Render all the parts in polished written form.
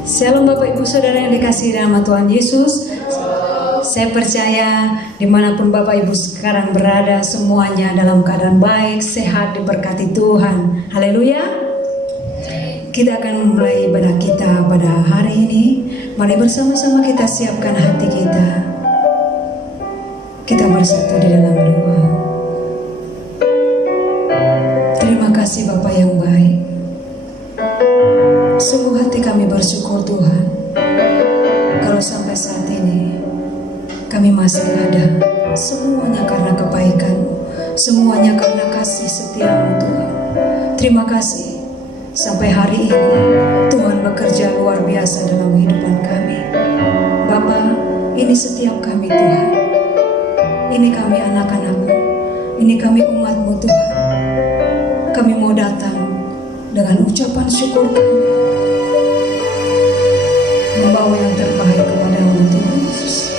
Shalom Bapak Ibu Saudara yang dikasihi dalam Tuhan Yesus. Saya percaya dimanapun Bapak Ibu sekarang berada, semuanya dalam keadaan baik, sehat, diberkati Tuhan. Haleluya. Kita akan memulai ibadah kita pada hari ini. Mari bersama-sama kita siapkan hati kita. Kita bersatu di dalam doa. Terima kasih Bapa yang baik. Sungguh hati kami bersyukur Tuhan, kalau sampai saat ini kami masih ada, semuanya karena kebaikan-Mu, semuanya karena kasih setia-Mu Tuhan. Terima kasih, sampai hari ini Tuhan bekerja luar biasa dalam kehidupan kami. Bapa, ini setiap kami Tuhan, ini kami anak-anak-Mu, ini kami umat-Mu Tuhan. Kami mau datang dengan ucapan syukur kami, membawa yang terbaik kepada-Mu Tuhan Yesus.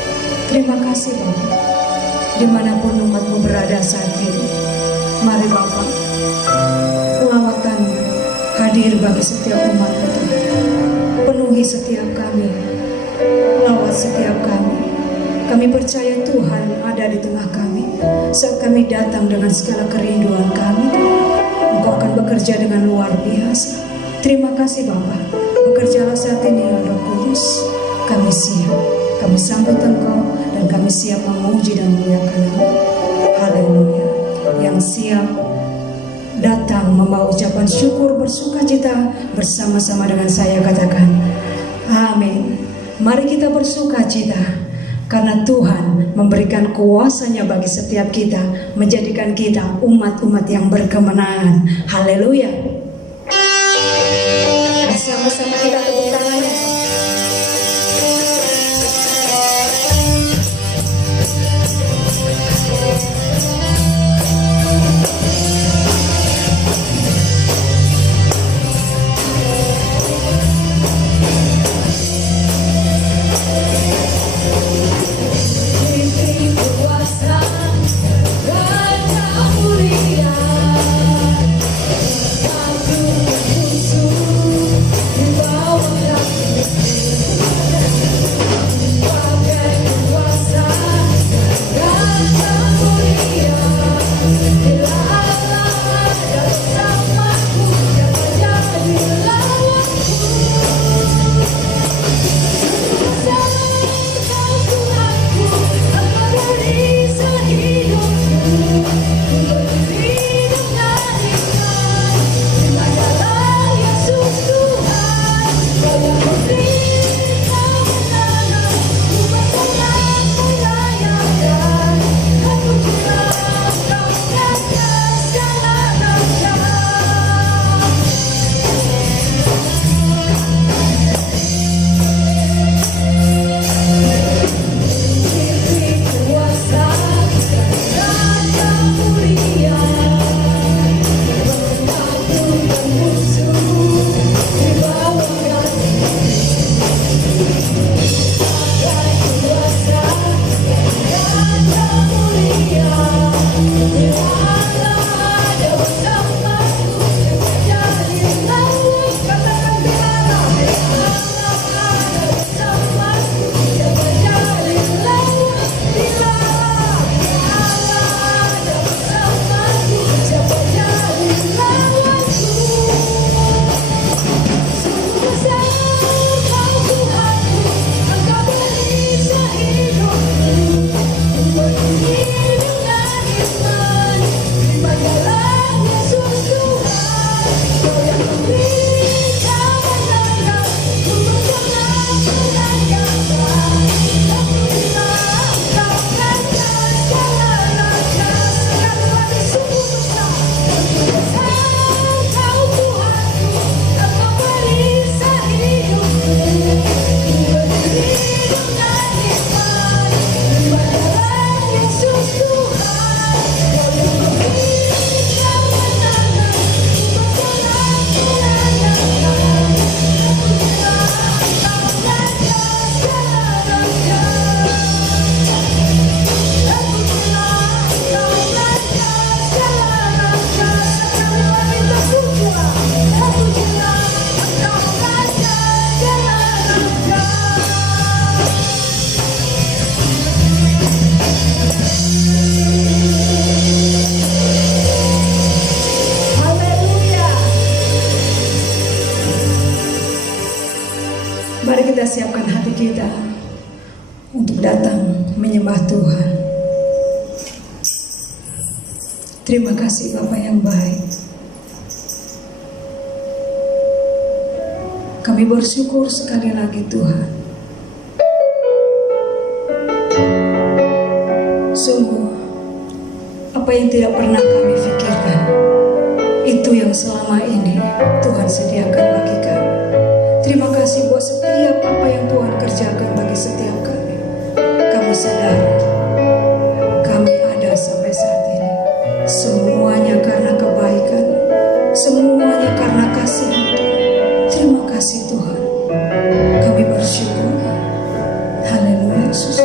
Terima kasih Bapa, dimanapun umat-Mu berada saat ini. Mari Bapa, lawatan-Mu hadir bagi setiap umat-Mu Tuhan. Penuhi setiap kami, lawat setiap kami. Kami percaya Tuhan ada di tengah kami. Saat kami datang dengan segala kerinduan kami, Engkau akan bekerja dengan luar biasa. Terima kasih Bapa. Bekerjalah saat ini Roh Kudus. Kami siap, kami sambut Engkau, dan kami siap memuji dan memuliakan Engkau. Haleluya. Yang siap datang membawa ucapan syukur bersukacita bersama-sama dengan saya, katakan amin. Mari kita bersukacita karena Tuhan memberikan kuasa-Nya bagi setiap kita, menjadikan kita umat-umat yang berkemenangan. Haleluya. Sama-sama kita tepuk tangannya. Aku Terima kasih Bapa yang baik. Kami bersyukur sekali lagi Tuhan. Sungguh, apa yang tidak pernah kami pikirkan, itu yang selama ini Tuhan sediakan bagi kami. Terima kasih buat setiap apa yang Tuhan kerjakan bagi setiap kami. Kami sadar, kami ada sampai saat ini. Semuanya karena kebaikan, semuanya karena kasih-Mu. Terima kasih Tuhan. Kami bersyukur. Haleluya Yesus.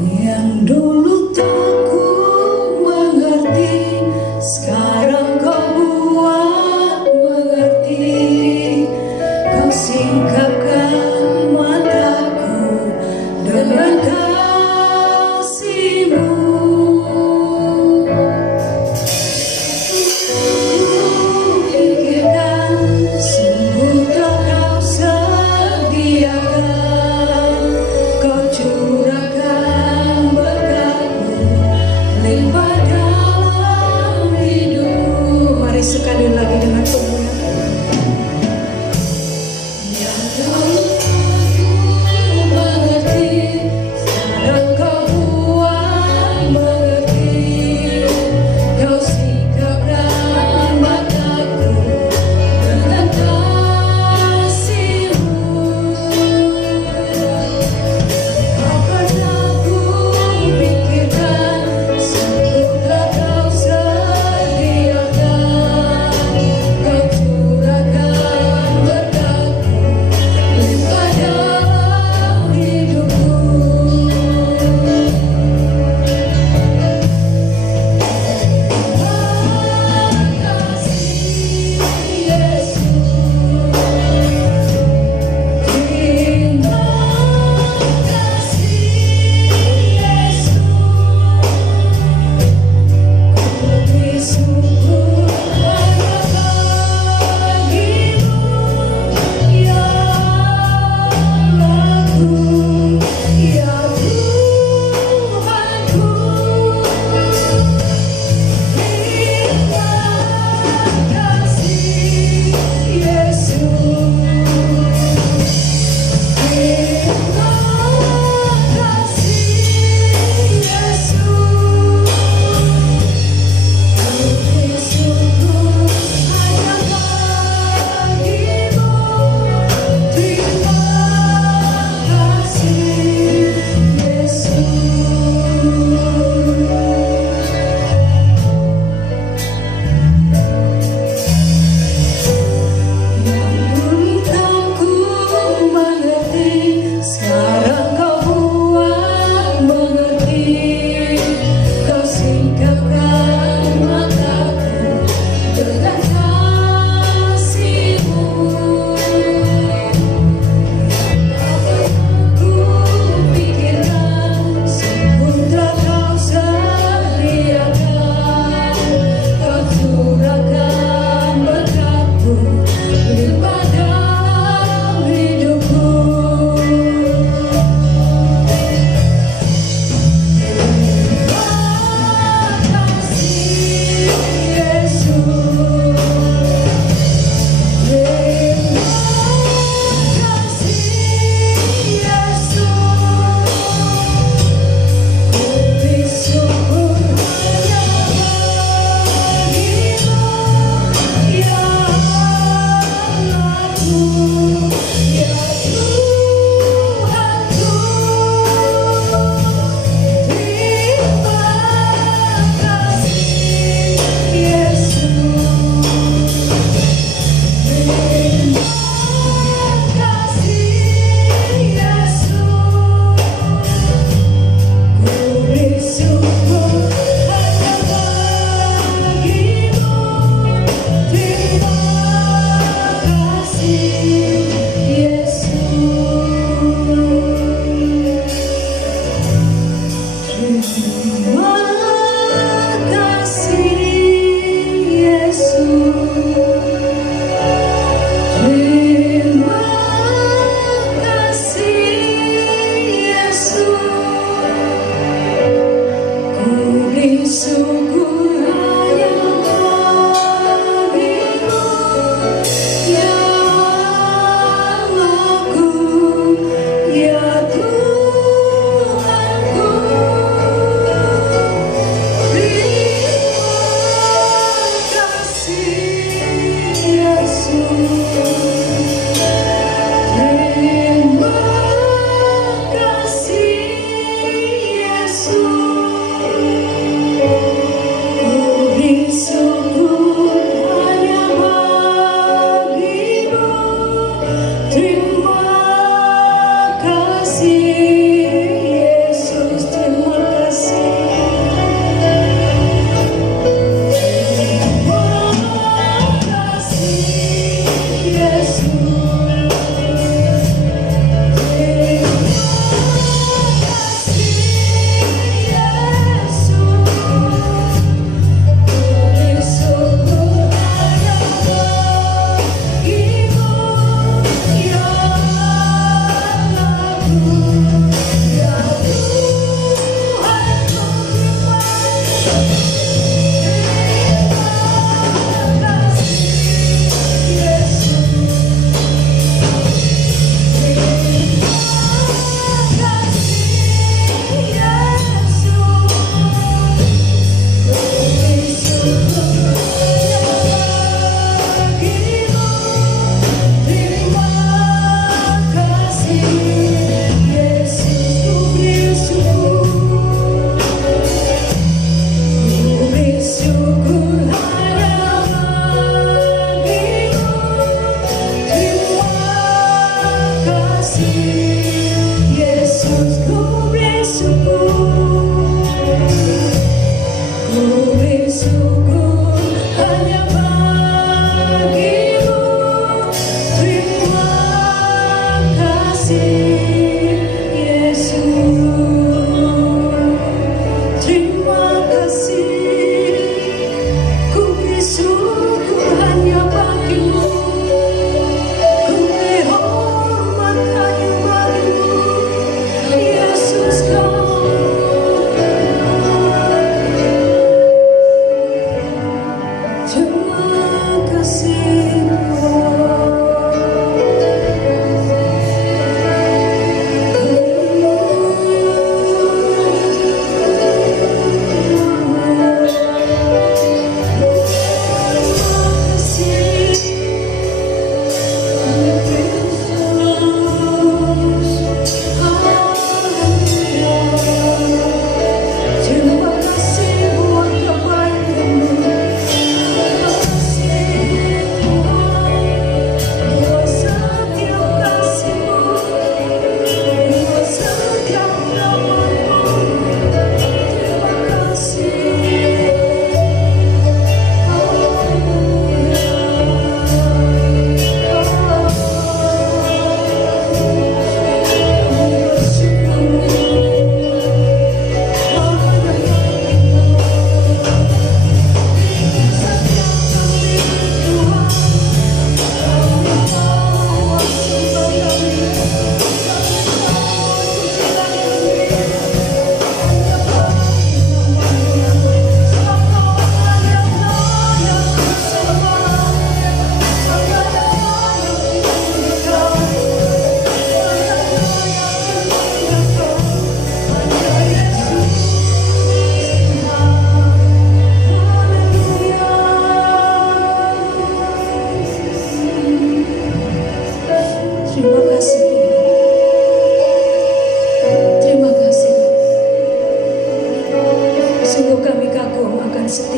Yang dulu tak ku mengerti, sekarang Kau buat mengerti. Kau singkapkan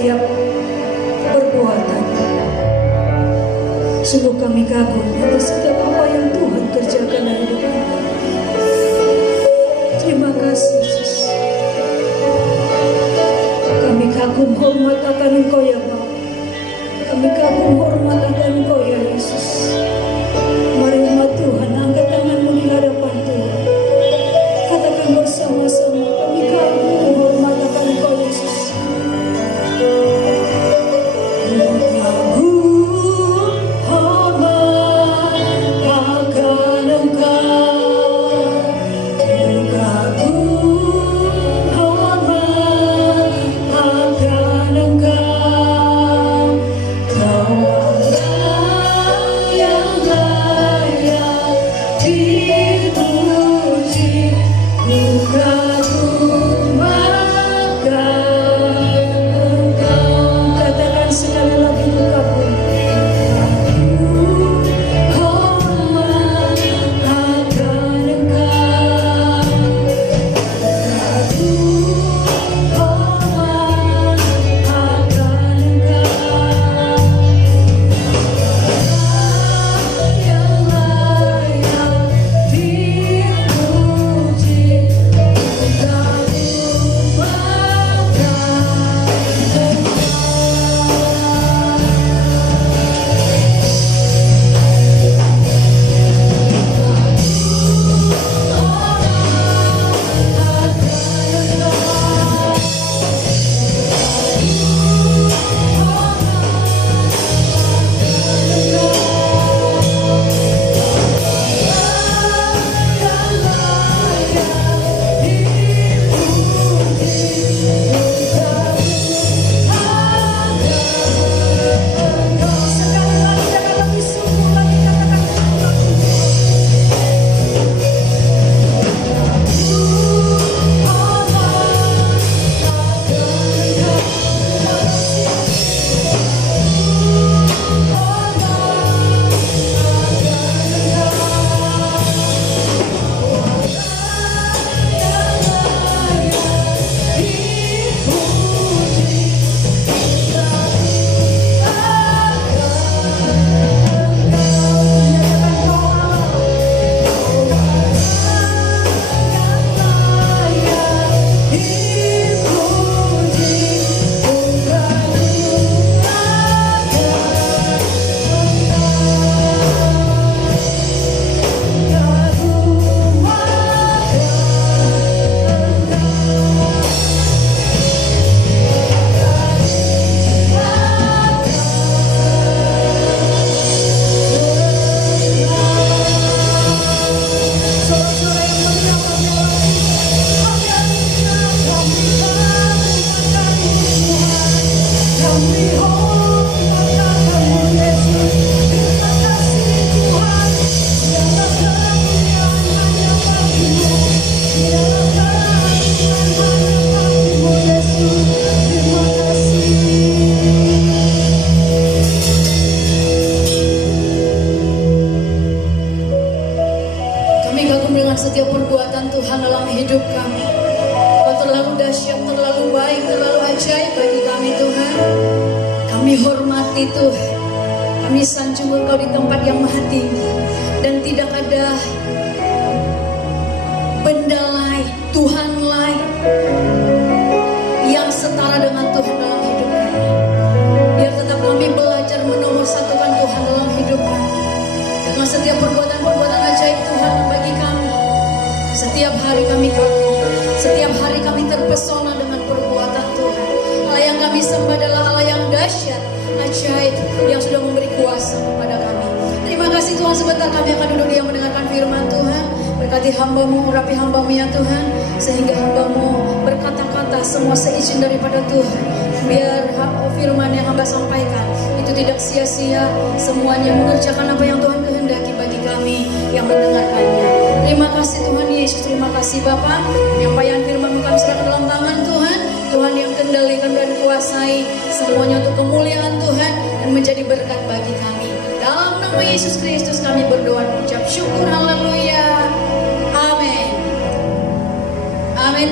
setiap perbuatan. Sungguh kami kagum atas setiap apa yang Tuhan kerjakan dalam hidup kami. Terima kasih Yesus. Kami kagum hormat akan Engkau ya Bapa. Kami kagum hormat akan Engkau ya Yesus. Mari umat Tuhan angkat tanganmu di hadapan Tuhan. Katakan bersama-sama, kami kagum hormat akan Engkau Yesus.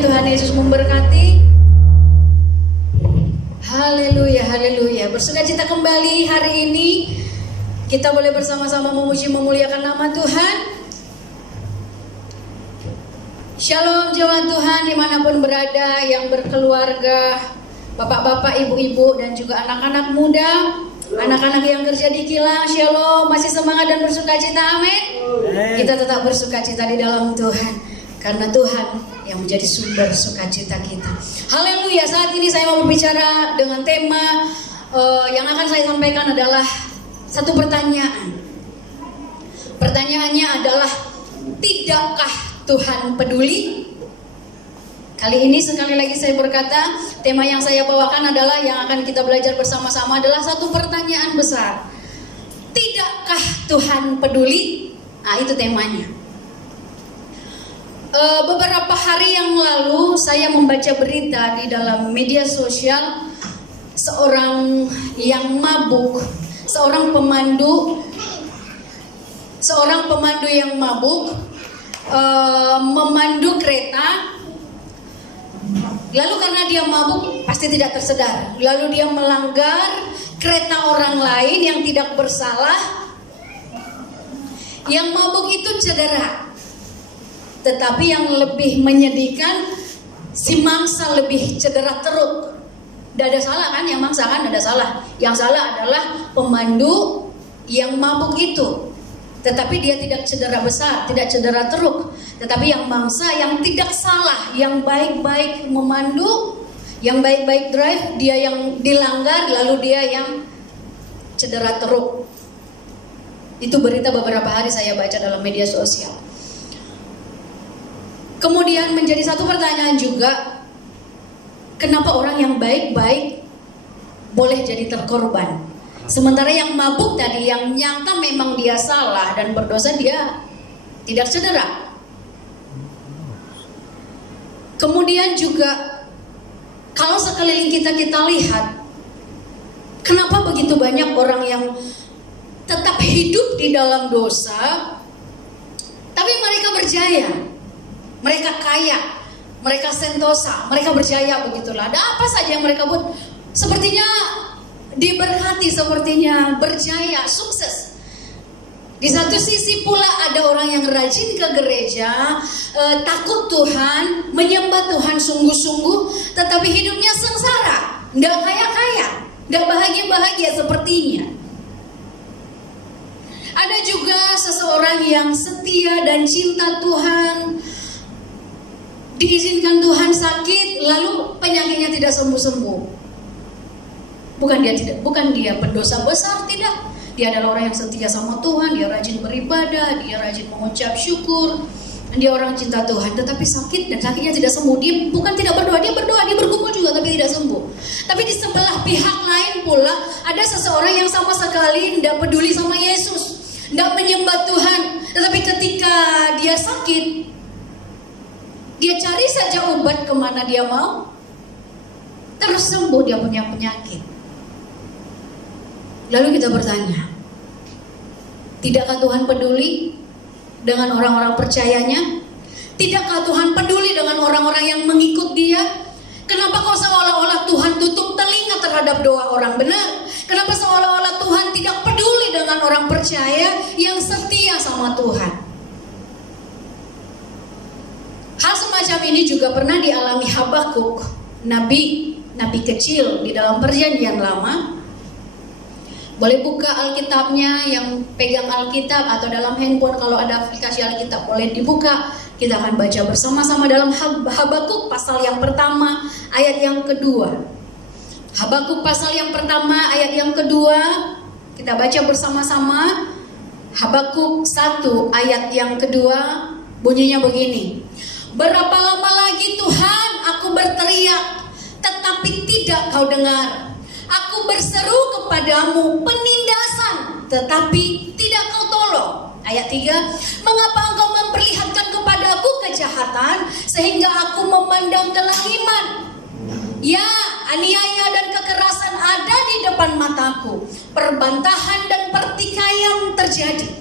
Tuhan Yesus memberkati. Haleluya. Haleluya, haleluya. Bersukacita kembali hari ini. Kita boleh bersama-sama memuji memuliakan nama Tuhan. Shalom jemaat Tuhan dimanapun berada, yang berkeluarga, bapak-bapak, ibu-ibu, dan juga anak-anak muda, anak-anak yang kerja di kilang. Shalom, masih semangat dan bersukacita, amin. Kita tetap bersukacita di dalam Tuhan, karena Tuhan yang menjadi sumber sukacita kita. Haleluya. Saat ini saya mau berbicara dengan tema yang akan saya sampaikan adalah satu pertanyaan. Pertanyaannya adalah, tidakkah Tuhan peduli? Kali ini sekali lagi saya berkata, tema yang saya bawakan adalah, yang akan kita belajar bersama-sama adalah satu pertanyaan besar. Tidakkah Tuhan peduli? Nah, itu temanya. Beberapa hari yang lalu saya membaca berita di dalam media sosial, seorang yang mabuk, seorang pemandu yang mabuk memandu kereta. Lalu karena dia mabuk pasti tidak tersedar, lalu dia melanggar kereta orang lain yang tidak bersalah. Yang mabuk itu cedera, tetapi yang lebih menyedihkan, si mangsa lebih cedera teruk. Tidak ada salah kan, yang mangsa kan tidak ada salah. Yang salah adalah pemandu yang mabuk itu. Tetapi dia tidak cedera besar, tidak cedera teruk. Tetapi yang mangsa yang tidak salah, yang baik-baik memandu, yang baik-baik drive, dia yang dilanggar, lalu dia yang cedera teruk. Itu berita beberapa hari saya baca dalam media sosial. Kemudian menjadi satu pertanyaan juga, kenapa orang yang baik-baik boleh jadi terkorban? Sementara yang mabuk tadi, yang nyangka memang dia salah dan berdosa, dia tidak cedera. Kemudian juga, kalau sekeliling kita lihat, kenapa begitu banyak orang yang tetap hidup di dalam dosa, tapi mereka berjaya? Mereka kaya, mereka sentosa, mereka berjaya, begitulah. Ada apa saja yang mereka buat, sepertinya diberkati, sepertinya berjaya, sukses. Di satu sisi pula ada orang yang rajin ke gereja, takut Tuhan, menyembah Tuhan sungguh-sungguh, tetapi hidupnya sengsara, nggak kaya-kaya, nggak bahagia-bahagia sepertinya. Ada juga seseorang yang setia dan cinta Tuhan, diizinkan Tuhan sakit, lalu penyakitnya tidak sembuh-sembuh. Bukan dia pendosa besar, tidak. Dia adalah orang yang setia sama Tuhan, dia rajin beribadah, dia rajin mengucap syukur, dia orang cinta Tuhan, tetapi sakit dan sakitnya tidak sembuh. Dia bukan tidak berdoa, dia bergumul juga tapi tidak sembuh. Tapi di sebelah pihak lain pula ada seseorang yang sama sekali tidak peduli sama Yesus, tidak menyembah Tuhan, tetapi ketika dia sakit, dia cari saja obat kemana dia mau, terus sembuh dia punya penyakit. Lalu kita bertanya, tidakkah Tuhan peduli dengan orang-orang percayanya? Tidakkah Tuhan peduli dengan orang-orang yang mengikut dia? Kenapa kok seolah-olah Tuhan tutup telinga terhadap doa orang benar? Kenapa seolah-olah Tuhan tidak peduli dengan orang percaya yang setia sama Tuhan? Hal semacam ini juga pernah dialami Habakuk, nabi kecil di dalam Perjanjian Lama. Boleh buka Alkitabnya, yang pegang Alkitab atau dalam handphone kalau ada aplikasi Alkitab boleh dibuka. Kita akan baca bersama-sama dalam Habakuk pasal yang pertama ayat yang kedua. Habakuk pasal yang pertama ayat yang kedua, kita baca bersama-sama. Habakuk 1 ayat yang kedua, bunyinya begini. Berapa lama lagi Tuhan aku berteriak, tetapi tidak kau dengar. Aku berseru kepadamu penindasan, tetapi tidak kau tolong. Ayat 3, mengapa engkau memperlihatkan kepadaku kejahatan, sehingga aku memandang kelahiman? Ya, aniaya dan kekerasan ada di depan mataku, perbantahan dan pertikaian terjadi.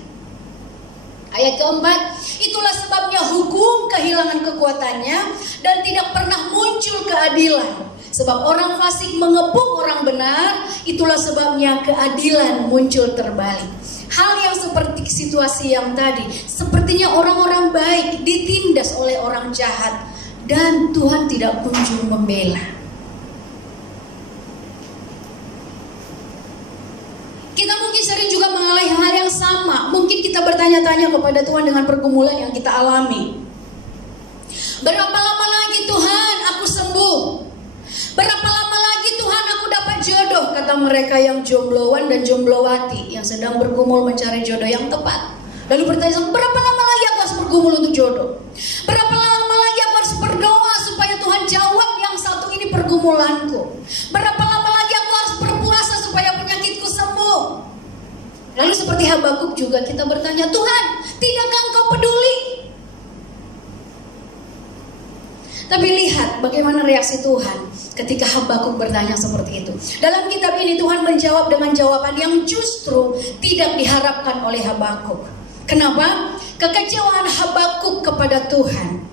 Ayat keempat, itulah sebabnya hukum kehilangan kekuatannya dan tidak pernah muncul keadilan. Sebab orang fasik mengepung orang benar, itulah sebabnya keadilan muncul terbalik. Hal yang seperti situasi yang tadi, sepertinya orang-orang baik ditindas oleh orang jahat dan Tuhan tidak kunjung membela. Kita mungkin sering juga mengalami hal yang sama. Mungkin kita bertanya-tanya kepada Tuhan dengan pergumulan yang kita alami. Berapa lama lagi Tuhan aku sembuh? Berapa lama lagi Tuhan aku dapat jodoh? Kata mereka yang jombloan dan jomblowati yang sedang bergumul mencari jodoh yang tepat. Lalu bertanya, berapa lama lagi aku harus bergumul untuk jodoh? Berapa lama lagi aku harus berdoa supaya Tuhan jawab yang satu ini pergumulanku? Berapa lama lagi aku harus berpuasa supaya penyakitku sembuh? Lalu seperti Habakuk juga kita bertanya, Tuhan, tidakkah Engkau peduli? Tapi lihat bagaimana reaksi Tuhan ketika Habakuk bertanya seperti itu. Dalam kitab ini Tuhan menjawab dengan jawaban yang justru tidak diharapkan oleh Habakuk. Kenapa? Kekecewaan Habakuk kepada Tuhan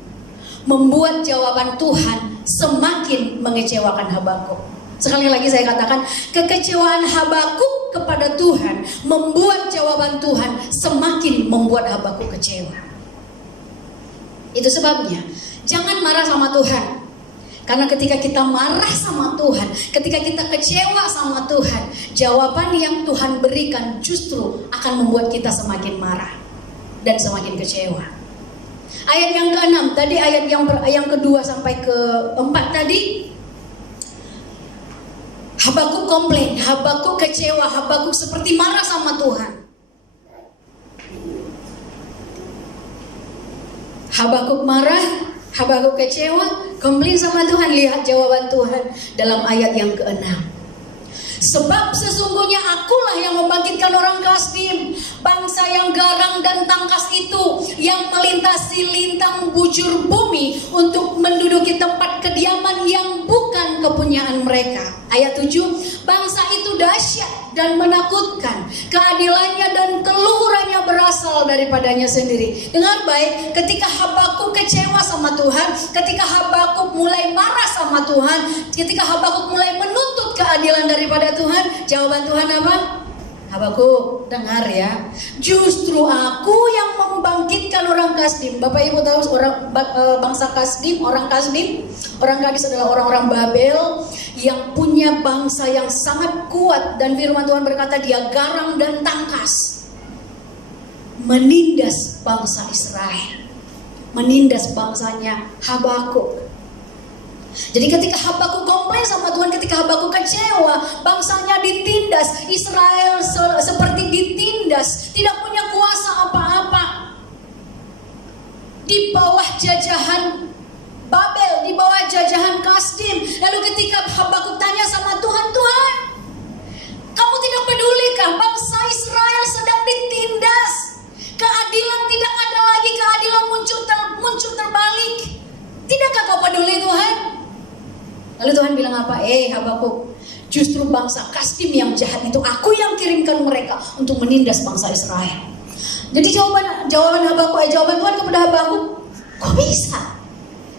membuat jawaban Tuhan semakin mengecewakan Habakuk. Sekali lagi saya katakan, kekecewaan Habakuk kepada Tuhan membuat jawaban Tuhan semakin membuat Habakuk kecewa. Itu sebabnya jangan marah sama Tuhan. Karena ketika kita marah sama Tuhan, ketika kita kecewa sama Tuhan, jawaban yang Tuhan berikan justru akan membuat kita semakin marah dan semakin kecewa. Ayat yang ke-6 tadi, ayat yang kedua sampai ke-4 tadi, Habakuk komplain, Habakuk kecewa, Habakuk seperti marah sama Tuhan. Habakuk marah, Habakuk kecewa, komplain sama Tuhan. Lihat jawaban Tuhan dalam ayat yang ke-6. Sebab sesungguhnya akulah yang membangkitkan orang Kasdim, bangsa yang garang dan tangkas itu, yang melintasi lintang bujur bumi untuk menduduki tempat kediaman yang bukan kepunyaan mereka. Ayat 7, bangsa itu dahsyat dan menakutkan, keadilannya dan keluhurannya berasal daripadanya sendiri. Dengar baik, ketika Habakuk kecewa sama Tuhan, ketika Habakuk mulai marah sama Tuhan, ketika Habakuk mulai menuntut keadilan daripada Tuhan, jawaban Tuhan apa? Habakuk, dengar ya, justru aku yang membangkitkan orang Kasdim. Bapak Ibu tahu bangsa Kasdim, orang Kasdim, orang Kadis adalah orang-orang Babel yang punya bangsa yang sangat kuat, dan firman Tuhan berkata dia garang dan tangkas, menindas bangsa Israel, menindas bangsanya Habakuk. Jadi ketika Habakuk komplain sama Tuhan, ketika Habakuk kecewa, bangsanya ditindas, Israel seperti ditindas, tidak punya kuasa apa-apa, di bawah jajahan Babel, di bawah jajahan Kasdim. Lalu ketika Habakuk tanya sama Tuhan, Tuhan, kamu tidak pedulikah bangsa Israel sedang ditindas? Keadilan tidak ada lagi, keadilan muncul terbalik. Tidakkah kau peduli Tuhan? Lalu Tuhan bilang apa? Habakuk, justru bangsa Kasdim yang jahat itu aku yang kirimkan mereka untuk menindas bangsa Israel. Jadi jawaban Habakuk, jawaban Tuhan kepada Habakuk, kok bisa?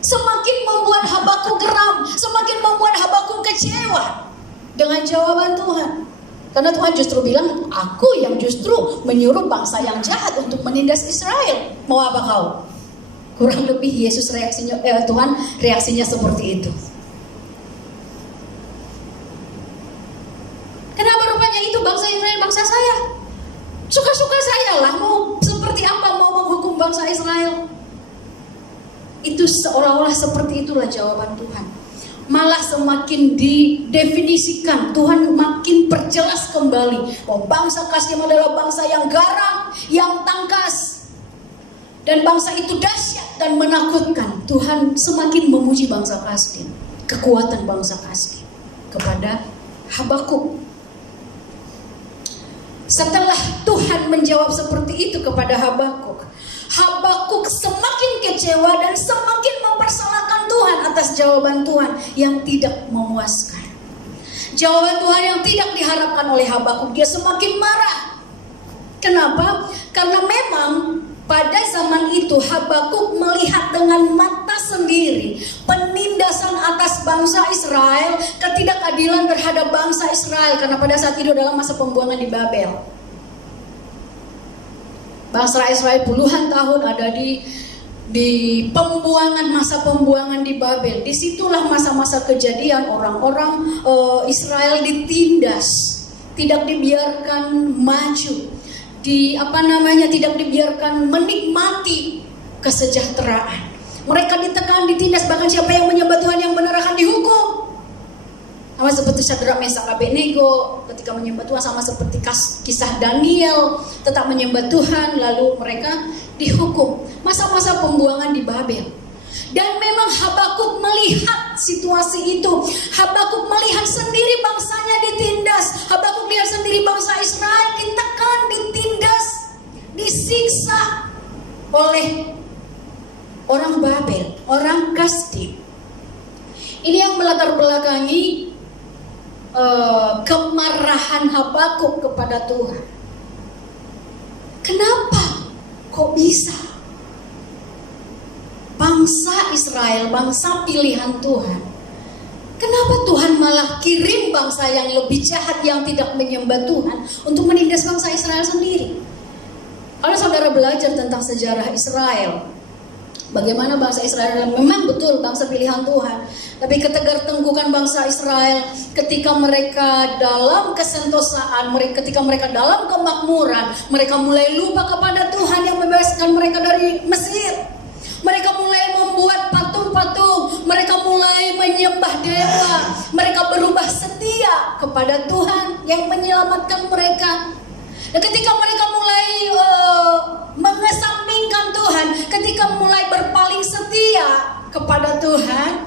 Semakin membuat Habakuk geram, semakin membuat Habakuk kecewa dengan jawaban Tuhan. Karena Tuhan justru bilang, aku yang justru menyuruh bangsa yang jahat untuk menindas Israel. Mau apa kau? Kurang lebih Yesus Tuhan reaksinya seperti itu. Kenapa rupanya itu bangsa Israel, bangsa saya? Suka-suka saya lah, mau seperti apa mau menghukum bangsa Israel. Itu seolah-olah seperti itulah jawaban Tuhan. Malah semakin didefinisikan, Tuhan makin perjelas kembali bahwa bangsa Kasdim adalah bangsa yang garang, yang tangkas, dan bangsa itu dahsyat dan menakutkan. Tuhan semakin memuji bangsa Kasdim, kekuatan bangsa Kasdim kepada Habakuk. Setelah Tuhan menjawab seperti itu kepada Habakuk, Habakuk semakin kecewa dan semakin mempersalahkan Tuhan atas jawaban Tuhan yang tidak memuaskan. Jawaban Tuhan yang tidak diharapkan oleh Habakuk, dia semakin marah. Kenapa? Karena memang pada zaman itu Habakuk melihat dengan mata sendiri, penindasan atas bangsa Israel, ketidakadilan terhadap bangsa Israel, karena pada saat itu adalah masa pembuangan di Babel. Bangsa Israel puluhan tahun ada di pembuangan, masa pembuangan di Babel. Disitulah masa-masa kejadian orang-orang Israel ditindas, tidak dibiarkan maju, tidak dibiarkan menikmati kesejahteraan. Mereka ditekan, ditindas, bahkan siapa yang menyembah Tuhan yang benar akan dihukum. Sama seperti Syadrak, Meshak, Abednego ketika menyembah Tuhan, sama seperti kisah Daniel tetap menyembah Tuhan, lalu mereka dihukum. Masa-masa pembuangan di Babel. Dan memang Habakuk melihat situasi itu. Habakuk melihat sendiri bangsanya ditindas. Habakuk lihat sendiri bangsa Israel ditekan, ditindas, disiksa oleh orang Babel, orang Kasdim. Ini yang melatar belakangi kemarahan Habakuk kepada Tuhan. Kenapa? Kok bisa? Bangsa Israel, bangsa pilihan Tuhan. Kenapa Tuhan malah kirim bangsa yang lebih jahat, yang tidak menyembah Tuhan, untuk menindas bangsa Israel sendiri? Kalau saudara belajar tentang sejarah Israel, bagaimana bangsa Israel memang betul bangsa pilihan Tuhan, tapi ketegar-tenggukan bangsa Israel ketika mereka dalam kesentosaan, ketika mereka dalam kemakmuran, mereka mulai lupa kepada Tuhan yang membebaskan mereka dari Mesir. Mereka mulai membuat patung-patung, mereka mulai menyembah dewa, mereka berubah setia kepada Tuhan yang menyelamatkan mereka. Dan ketika mereka mulai mengesampingkan Tuhan, ketika mulai berpaling setia kepada Tuhan,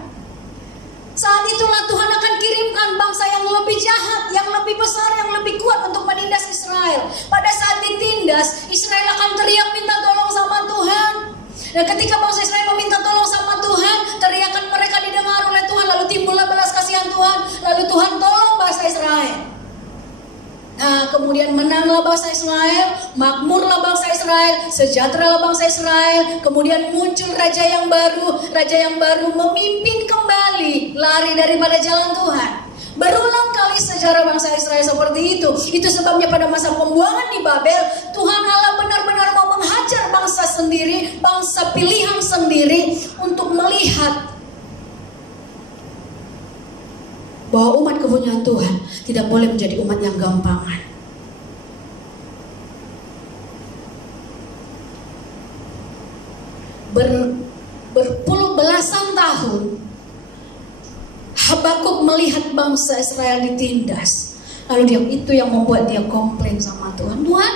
saat itulah Tuhan akan kirimkan bangsa yang lebih jahat, yang lebih besar, yang lebih kuat untuk menindas Israel. Pada saat ditindas, Israel akan teriak minta tolong sama Tuhan. Dan ketika bangsa Israel meminta tolong sama Tuhan, teriakan mereka didengar oleh Tuhan, lalu timbullah belas kasihan Tuhan, lalu Tuhan tolong bangsa Israel. Nah, kemudian menanglah bangsa Israel, makmurlah bangsa Israel, sejahteralah bangsa Israel. Kemudian muncul raja yang baru memimpin kembali, lari daripada jalan Tuhan. Berulang kali sejarah bangsa Israel seperti itu. Itu sebabnya pada masa pembuangan di Babel, Tuhan Allah benar-benar mau menghajar bangsa sendiri, bangsa pilihan sendiri, untuk melihat bahwa umat kepunyaan Tuhan tidak boleh menjadi umat yang gampangan. Berpuluh belasan tahun Habakuk melihat bangsa Israel ditindas. Lalu itu yang membuat dia komplain sama Tuhan. Tuhan,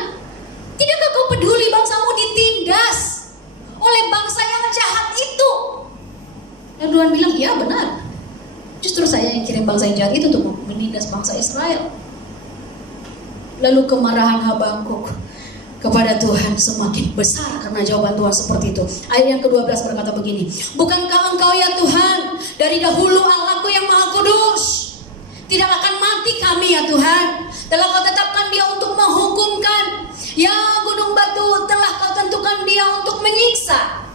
tidakkah kau peduli bangsamu ditindas oleh bangsa yang jahat itu? Dan Tuhan bilang, ya benar. Justru saya yang kirim bangsa yang jahat itu untuk menindas bangsa Israel. Lalu kemarahan Habakuk kepada Tuhan semakin besar karena jawaban Tuhan seperti itu. Ayat yang ke-12 berkata begini, bukankah engkau ya Tuhan dari dahulu Allahku yang maha kudus? Tidak akan mati kami ya Tuhan. Telah kau tetapkan dia untuk menghukumkan. Ya gunung batu, telah kau tentukan dia untuk menyiksa.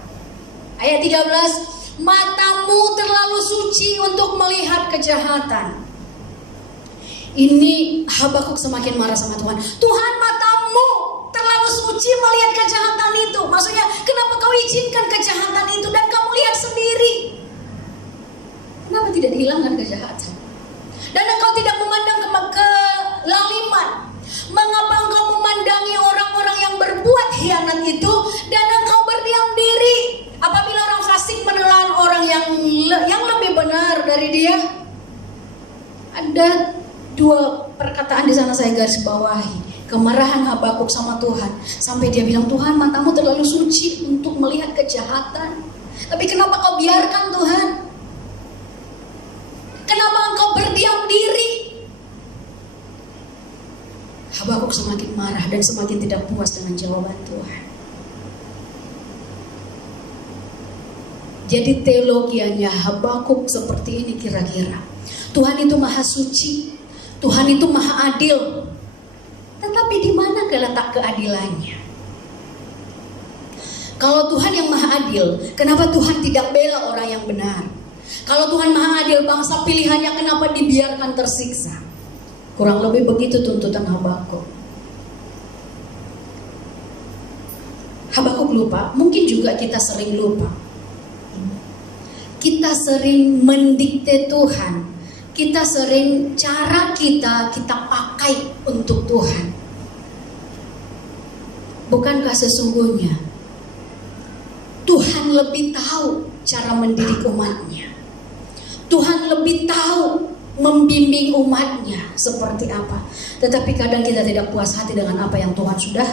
Ayat 13, matamu terlalu suci untuk melihat kejahatan. Ini Habakuk semakin marah sama Tuhan. Tuhan, matamu terlalu suci melihat kejahatan itu. Maksudnya, kenapa kau izinkan kejahatan itu dan kamu lihat sendiri? Kenapa tidak dihilangkan kejahatan? Dan engkau tidak memandang kelaliman. Mengapa engkau memandangi orang-orang yang berbuat khianat itu dan engkau berdiam diri apabila orang fasik menelan orang yang lebih benar dari dia? Ada dua perkataan di sana saya garis bawahi. Kemarahan Habakuk sama Tuhan sampai dia bilang, Tuhan, matamu terlalu suci untuk melihat kejahatan. Tapi kenapa kau biarkan Tuhan? Kenapa engkau berdiam diri? Habakuk semakin marah dan semakin tidak puas dengan jawaban Tuhan. Jadi teologianya Habakuk seperti ini kira-kira. Tuhan itu maha suci, Tuhan itu maha adil. Tetapi di mana letak keadilannya? Kalau Tuhan yang maha adil, kenapa Tuhan tidak bela orang yang benar? Kalau Tuhan maha adil, bangsa pilihannya kenapa dibiarkan tersiksa? Kurang lebih begitu tuntutan Habakuk. Habakuk lupa, mungkin juga kita sering lupa. Kita sering mendikte Tuhan. Kita sering cara kita pakai untuk Tuhan. Bukankah sesungguhnya Tuhan lebih tahu cara mendidik umatnya. Tuhan lebih tahu membimbing umatnya seperti apa. Tetapi kadang kita tidak puas hati dengan apa yang Tuhan sudah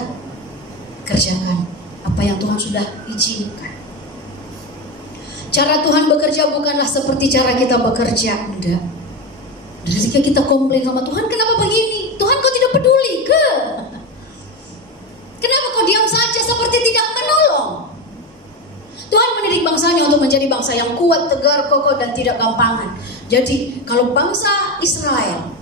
kerjakan, apa yang Tuhan sudah izinkan. Cara Tuhan bekerja bukanlah seperti cara kita bekerja, enggak. Ketika kita komplain sama Tuhan, kenapa begini? Tuhan kau tidak peduli ke? Kenapa kau diam saja seperti tidak menolong? Tuhan mendidik bangsanya untuk menjadi bangsa yang kuat, tegar, kokoh, dan tidak gampangan. Jadi kalau bangsa Israel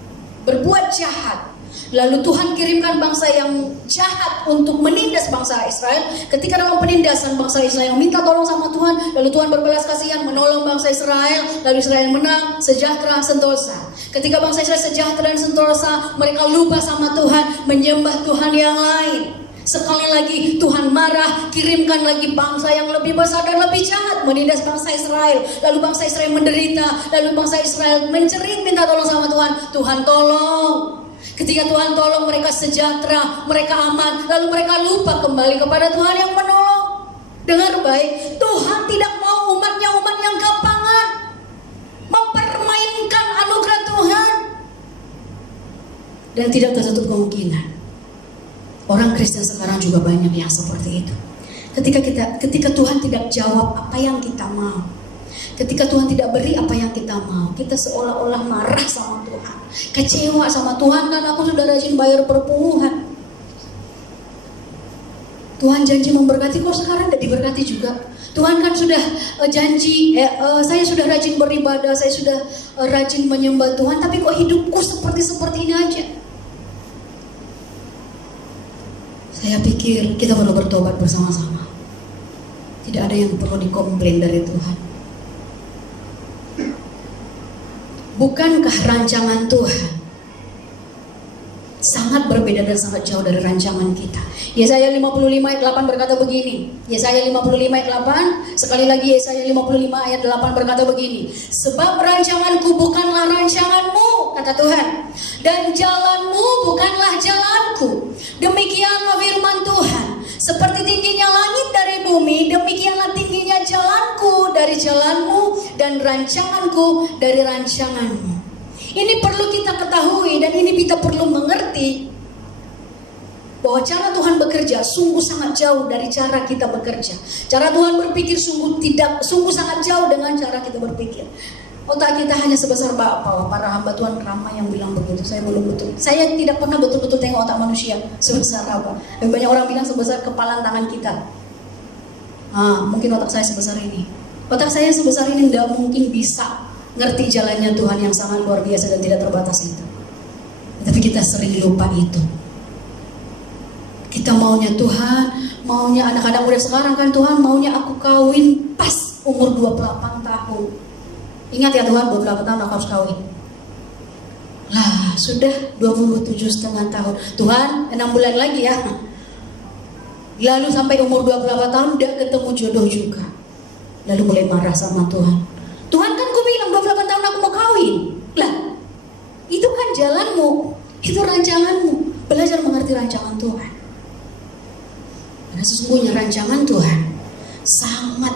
berbuat jahat, lalu Tuhan kirimkan bangsa yang jahat untuk menindas bangsa Israel. Ketika dalam penindasan bangsa Israel minta tolong sama Tuhan, lalu Tuhan berbelas kasihan menolong bangsa Israel, lalu Israel menang, sejahtera, sentosa. Ketika bangsa Israel sejahtera dan sentosa, mereka lupa sama Tuhan, menyembah Tuhan yang lain. Sekali lagi Tuhan marah, kirimkan lagi bangsa yang lebih besar dan lebih jahat menindas bangsa Israel. Lalu bangsa Israel menderita, lalu bangsa Israel menjerit minta tolong sama Tuhan. Tuhan tolong. Ketika Tuhan tolong, mereka sejahtera, mereka aman, lalu mereka lupa kembali kepada Tuhan yang menolong. Dengar baik, Tuhan tidak mau umatnya umat yang gampangan, mempermainkan anugerah Tuhan. Dan tidak tertutup kemungkinan orang Kristen sekarang juga banyak yang seperti itu. Ketika Tuhan tidak jawab apa yang kita mau, ketika Tuhan tidak beri apa yang kita mau, kita seolah-olah marah sama Tuhan, kecewa sama Tuhan. Kan aku sudah rajin bayar perpuluhan, Tuhan janji memberkati, kok sekarang tidak diberkati juga. Tuhan kan sudah janji, saya sudah rajin beribadah, saya sudah rajin menyembah Tuhan, tapi kok hidupku seperti ini aja. Saya pikir kita perlu bertobat bersama-sama. Tidak ada yang perlu dikomplain dari Tuhan. Bukankah rancangan Tuhan sangat berbeda dan sangat jauh dari rancangan kita? Yesaya 55 ayat 8 berkata begini. Yesaya 55 ayat 8, sekali lagi Yesaya 55 ayat 8 berkata begini. Sebab rancanganku bukanlah rancanganmu, kata Tuhan, dan jalanmu bukanlah jalanku. Demikianlah firman Tuhan. Seperti tingginya langit dari bumi, demikianlah tingginya jalanku dari jalanmu, dan rancanganku dari rancanganmu. Ini perlu kita ketahui, dan ini kita perlu mengerti bahwa cara Tuhan bekerja sungguh sangat jauh dari cara kita bekerja. Cara Tuhan berpikir sungguh sangat jauh dengan cara kita berpikir. Otak kita hanya sebesar bapa. Para hamba Tuhan ramai yang bilang begitu. Saya tidak pernah betul-betul tengok otak manusia sebesar apa. Dan banyak orang bilang sebesar kepalan tangan kita. Mungkin otak saya sebesar ini. Otak saya sebesar ini tidak mungkin bisa ngerti jalannya Tuhan yang sangat luar biasa dan tidak terbatas itu. Tapi kita sering lupa itu. Kita maunya Tuhan, maunya anak-anak muda sekarang kan, Tuhan maunya aku kawin pas umur 28 tahun. Ingat ya Tuhan, 28 tahun aku harus kawin. Lah sudah 27,5 tahun. Tuhan 6 bulan lagi ya. Lalu sampai umur 28 tahun udah ketemu jodoh juga. Lalu mulai marah sama Tuhan. Tuhan kan ku bilang 28 tahun aku mau kawin. Lah itu kan jalanmu, itu rancanganmu. Belajar mengerti rancangan Tuhan. Karena sesungguhnya rancangan Tuhan sangat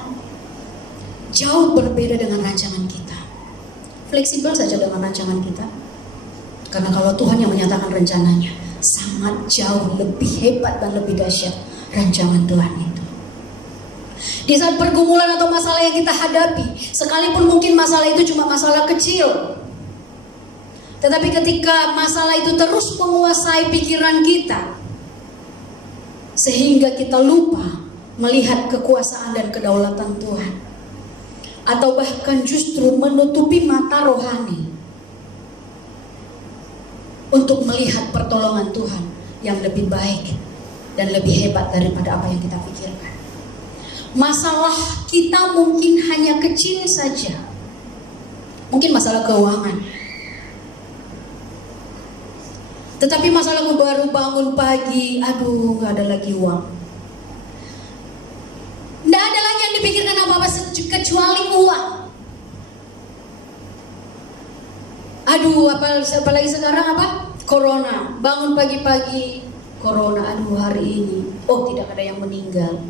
jauh berbeda dengan rancangan kita. Fleksibel saja dengan rancangan kita. Karena kalau Tuhan yang menyatakan rencananya, sangat jauh lebih hebat dan lebih dahsyat rancangan Tuhan itu. Di saat pergumulan atau masalah yang kita hadapi, sekalipun mungkin masalah itu cuma masalah kecil, tetapi ketika masalah itu terus menguasai pikiran kita, sehingga kita lupa melihat kekuasaan dan kedaulatan Tuhan, atau bahkan justru menutupi mata rohani untuk melihat pertolongan Tuhan yang lebih baik dan lebih hebat daripada apa yang kita pikirkan. Masalah kita mungkin hanya kecil saja. Mungkin masalah keuangan. Tetapi masalahmu baru bangun pagi, aduh gak ada lagi uang. Gak ada lagi yang dipikirkan apa-apa kecuali uang. Aduh, apalagi sekarang apa? Corona. Bangun pagi-pagi, corona. Aduh, hari ini, oh tidak ada yang meninggal,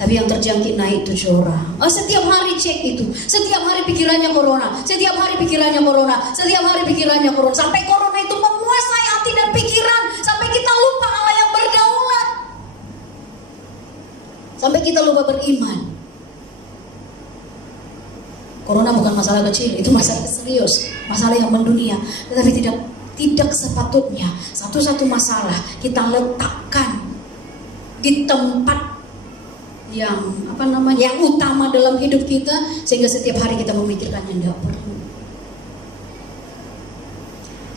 tapi yang terjangkit naik 7 orang. Oh, setiap hari cek itu. Setiap hari pikirannya corona. Setiap hari pikirannya corona. Setiap hari pikirannya corona. Sampai corona itu menguasai hati dan pikiran. Sampai kita lupa Allah yang berdaulat. Sampai kita lupa beriman. Corona bukan masalah kecil, itu masalah serius, masalah yang mendunia. Tetapi tidak sepatutnya satu-satu masalah kita letakkan di tempat yang yang utama dalam hidup kita, sehingga setiap hari kita memikirkannya tidak perlu.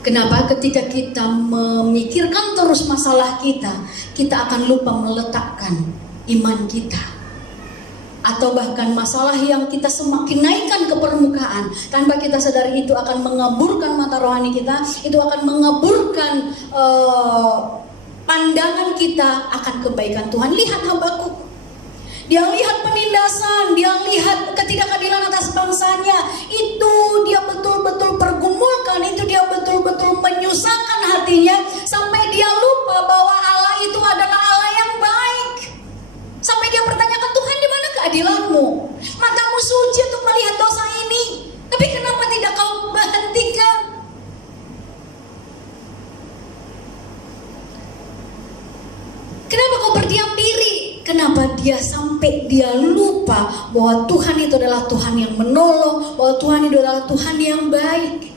Kenapa? Ketika kita memikirkan terus masalah kita akan lupa meletakkan iman kita. Atau bahkan masalah yang kita semakin naikkan ke permukaan, tanpa kita sadari itu akan mengaburkan mata rohani kita, itu akan mengaburkan pandangan kita akan kebaikan Tuhan. Lihat Habakuk, dia lihat penindasan, dia lihat ketidakadilan atas bangsanya, itu dia betul-betul pergumulkan, itu dia betul-betul menyusahkan hatinya, sampai dia lupa bahwa Allah itu adalah Allah yang baik. Sampai dia pertanyakan, Tuhan, di mana keadilanmu? Matamu suci untuk melihat dosa ini, tapi kenapa tidak kau hentikan? Kenapa kau berdiam diri? Kenapa dia sampai dia lupa bahwa Tuhan itu adalah Tuhan yang menolong, bahwa Tuhan itu adalah Tuhan yang baik.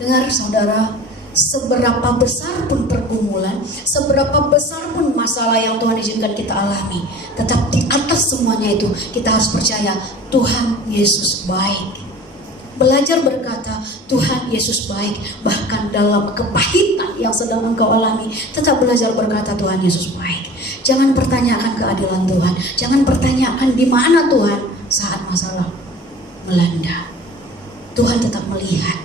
Dengar saudara, seberapa besar pun pergumulan, seberapa besar pun masalah yang Tuhan izinkan kita alami, tetap di atas semuanya itu kita harus percaya Tuhan Yesus baik. Belajar berkata Tuhan Yesus baik, bahkan dalam kepahitan yang sedang engkau alami, tetap belajar berkata Tuhan Yesus baik. Jangan pertanyakan keadilan Tuhan, jangan pertanyakan di mana Tuhan saat masalah melanda. Tuhan tetap melihat,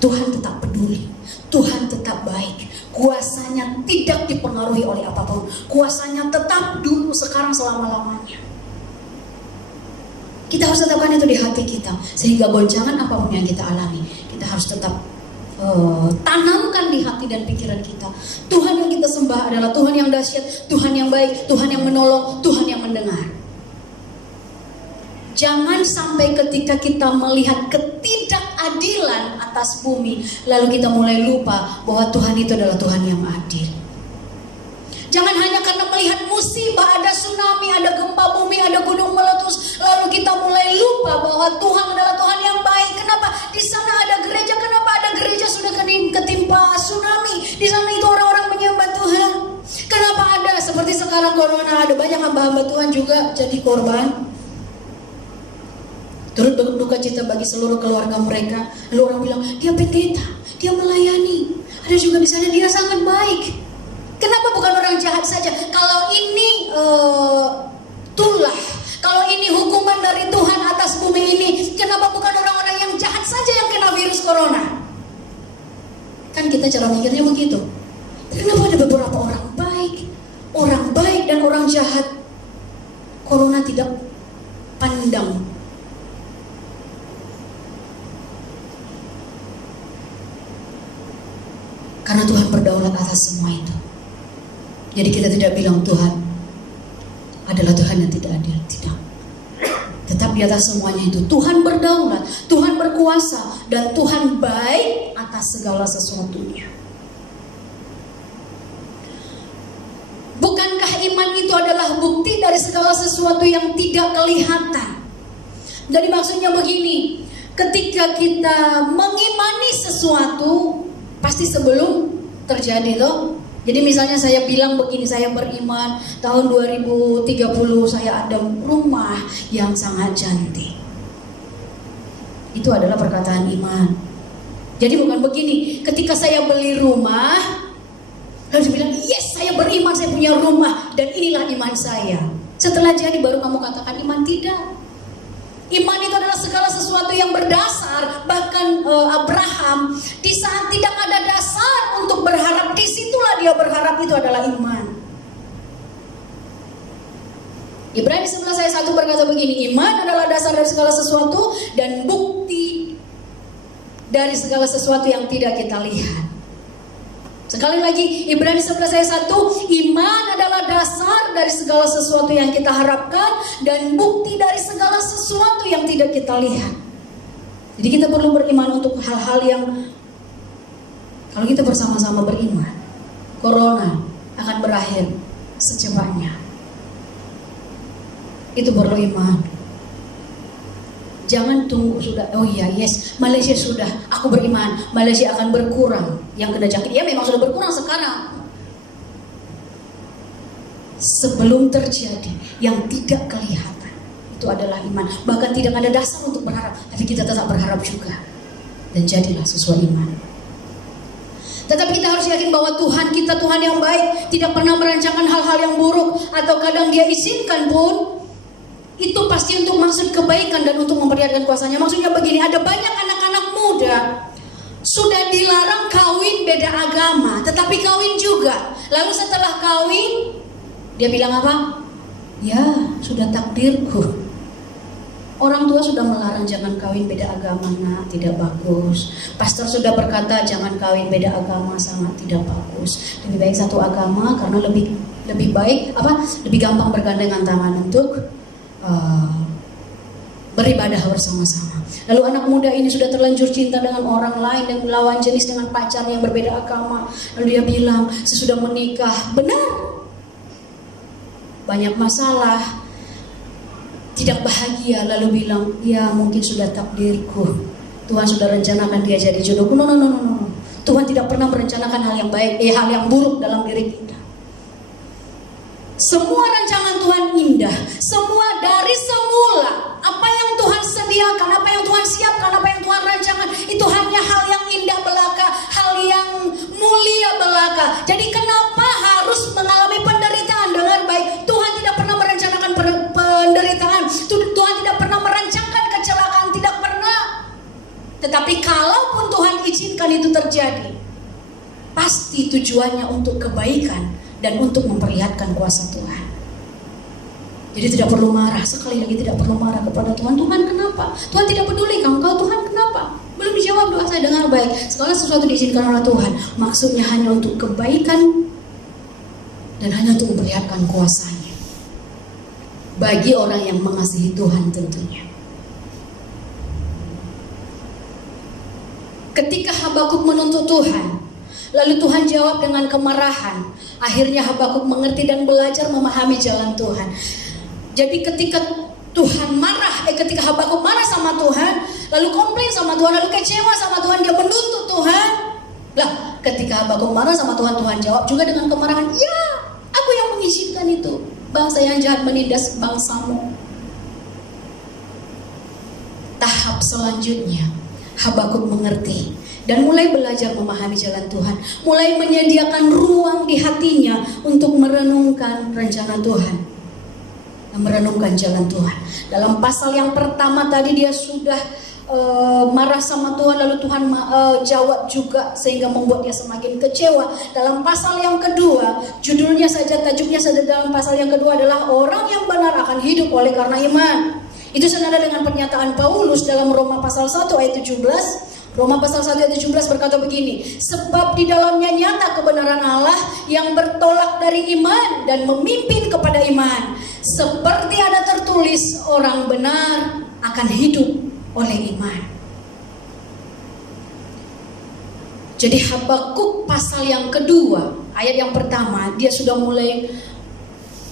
Tuhan tetap peduli, Tuhan tetap baik. Kuasanya tidak dipengaruhi oleh apapun. Kuasanya tetap dulu, sekarang, selama-lamanya. Kita harus tetapkan itu di hati kita, sehingga goncangan apapun yang kita alami, kita harus tetap tanamkan di hati dan pikiran kita. Tuhan yang kita sembah adalah Tuhan yang dahsyat, Tuhan yang baik, Tuhan yang menolong, Tuhan yang mendengar. Jangan sampai ketika kita melihat ketidakadilan atas bumi, lalu kita mulai lupa bahwa Tuhan itu adalah Tuhan yang adil. Jangan hanya karena melihat musibah, ada tsunami, ada gempa bumi, ada gunung meletus, lalu kita mulai lupa bahwa Tuhan adalah Tuhan yang baik. Kenapa? Di sana ada gereja, kenapa ada gereja sudah ketimpa tsunami? Di sana itu orang-orang menyembah Tuhan. Kenapa ada seperti sekarang corona, ada banyak hamba-hamba Tuhan juga jadi korban. Turut berduka cita bagi seluruh keluarga mereka. Lalu orang bilang, dia pendeta, dia melayani. Ada juga di sana, dia sangat baik. Kenapa bukan orang jahat saja? Kalau ini tulah, kalau ini hukuman dari Tuhan atas bumi ini, kenapa bukan orang-orang yang jahat saja yang kena virus corona? Kan kita cara mikirnya begitu. Kenapa ada beberapa orang baik dan orang jahat? Corona tidak pandang. Karena Tuhan berdaulat atas semua itu. Jadi kita tidak bilang Tuhan adalah Tuhan yang tidak adil, tidak. Tetap di atas semuanya itu Tuhan berdaulat, Tuhan berkuasa, dan Tuhan baik atas segala sesuatunya. Bukankah iman itu adalah bukti dari segala sesuatu yang tidak kelihatan? Jadi maksudnya begini, ketika kita mengimani sesuatu, pasti sebelum terjadi loh. Jadi misalnya saya bilang begini, saya beriman tahun 2030 saya ada rumah yang sangat cantik. Itu adalah perkataan iman. Jadi bukan begini, ketika saya beli rumah lalu saya bilang, yes saya beriman, saya punya rumah dan inilah iman saya. Setelah jadi baru kamu katakan iman. Tidak. Iman itu adalah segala sesuatu yang berdasar. Bahkan Abraham di saat tidak ada dasar untuk berharap, disitulah dia berharap, itu adalah iman. Ibrani 11 ayat 1 berkata begini, iman adalah dasar dari segala sesuatu dan bukti dari segala sesuatu yang tidak kita lihat. Sekali lagi, Ibrani 11 ayat 1, iman adalah dasar dari segala sesuatu yang kita harapkan dan bukti dari segala sesuatu yang tidak kita lihat. Jadi kita perlu beriman untuk hal-hal yang, kalau kita bersama-sama beriman, corona akan berakhir secepatnya. Itu perlu iman. Jangan tunggu sudah, oh iya, yes, Malaysia sudah, aku beriman, Malaysia akan berkurang yang kena jangkit. Ya memang sudah berkurang sekarang. Sebelum terjadi yang tidak kelihatan, itu adalah iman. Bahkan tidak ada dasar untuk berharap, tapi kita tetap berharap juga. Dan jadilah sesuai iman. Tetapi kita harus yakin bahwa Tuhan kita, Tuhan yang baik, tidak pernah merancangkan hal-hal yang buruk. Atau kadang dia izinkan pun, itu pasti untuk maksud kebaikan dan untuk memperlihatkan kuasanya. Maksudnya begini, ada banyak anak-anak muda sudah dilarang kawin beda agama, tetapi kawin juga. Lalu setelah kawin, dia bilang apa? Ya, sudah takdirku. Orang tua sudah melarang jangan kawin beda agama, nak, tidak bagus. Pastor sudah berkata jangan kawin beda agama, sangat tidak bagus. Lebih baik satu agama karena lebih baik lebih gampang bergandengan tangan untuk beribadah bersama-sama. Lalu anak muda ini sudah terlanjur cinta dengan orang lain dan melawan jenis dengan pacar yang berbeda agama. Lalu dia bilang, sesudah menikah, benar, banyak masalah, tidak bahagia. Lalu bilang, ya mungkin sudah takdirku, Tuhan sudah rencanakan dia jadi jodohku. No. Tuhan tidak pernah merencanakan hal yang baik, hal yang buruk dalam diri kita. Semua rancangan Tuhan indah. Semua dari semula. Apa yang Tuhan sediakan, apa yang Tuhan siapkan, apa yang Tuhan rancangan, itu hanya hal yang indah belaka, hal yang mulia belaka. Jadi kenapa harus mengalami penderitaan? Dengar baik, Tuhan tidak pernah merencanakan penderitaan. Tuhan tidak pernah merancangkan kecelakaan, tidak pernah. Tetapi kalaupun Tuhan izinkan itu terjadi, pasti tujuannya untuk kebaikan dan untuk memperlihatkan kuasa Tuhan. Jadi tidak perlu marah, sekali lagi tidak perlu marah kepada Tuhan. Tuhan kenapa? Tuhan tidak peduli engkau, Tuhan kenapa? Belum dijawab doa saya dengan baik. Segala sesuatu diizinkan oleh Tuhan, maksudnya hanya untuk kebaikan dan hanya untuk memperlihatkan kuasanya. Bagi orang yang mengasihi Tuhan tentunya. Ketika Habakuk menuntut Tuhan, lalu Tuhan jawab dengan kemarahan. Akhirnya Habakuk mengerti dan belajar memahami jalan Tuhan. Jadi ketika Tuhan marah, ketika Habakuk marah sama Tuhan, lalu komplain sama Tuhan, lalu kecewa sama Tuhan, dia menuntut Tuhan. Lah, ketika Habakuk marah sama Tuhan, Tuhan jawab juga dengan kemarahan. Ya, aku yang mengizinkan itu. Bangsa yang jahat menindas bangsamu. Tahap selanjutnya, Habakuk mengerti dan mulai belajar memahami jalan Tuhan, mulai menyediakan ruang di hatinya untuk merenungkan rencana Tuhan dan merenungkan jalan Tuhan. Dalam pasal yang pertama tadi dia sudah marah sama Tuhan, lalu Tuhan jawab juga sehingga membuat dia semakin kecewa. Dalam pasal yang kedua, tajuknya saja dalam pasal yang kedua adalah orang yang benar akan hidup oleh karena iman. Itu senada dengan pernyataan Paulus dalam Roma pasal 1 ayat 17. Roma pasal 1 ayat 17 berkata begini, sebab di dalamnya nyata kebenaran Allah yang bertolak dari iman dan memimpin kepada iman. Seperti ada tertulis, orang benar akan hidup oleh iman. Jadi Habakuk pasal yang kedua, ayat yang pertama, dia sudah mulai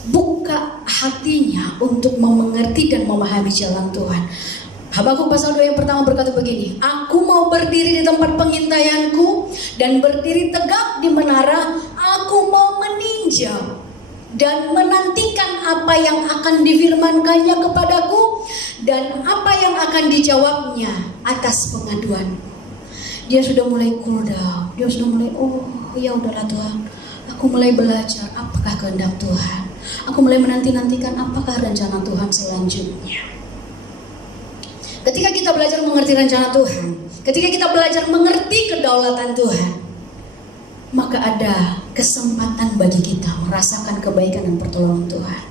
buka hatinya untuk mengerti dan memahami jalan Tuhan. Habakuk pasal 2 yang pertama berkata begini, aku mau berdiri di tempat pengintaianku dan berdiri tegak di menara, aku mau meninjau dan menantikan apa yang akan difirmankannya kepadaku dan apa yang akan dijawabnya atas pengaduanku. Dia sudah mulai cool down, dia sudah mulai, oh ya udahlah Tuhan, aku mulai belajar apakah kehendak Tuhan. Aku mulai menanti-nantikan apakah rencana Tuhan selanjutnya. Ketika kita belajar mengerti rencana Tuhan, ketika kita belajar mengerti kedaulatan Tuhan, maka ada kesempatan bagi kita merasakan kebaikan dan pertolongan Tuhan.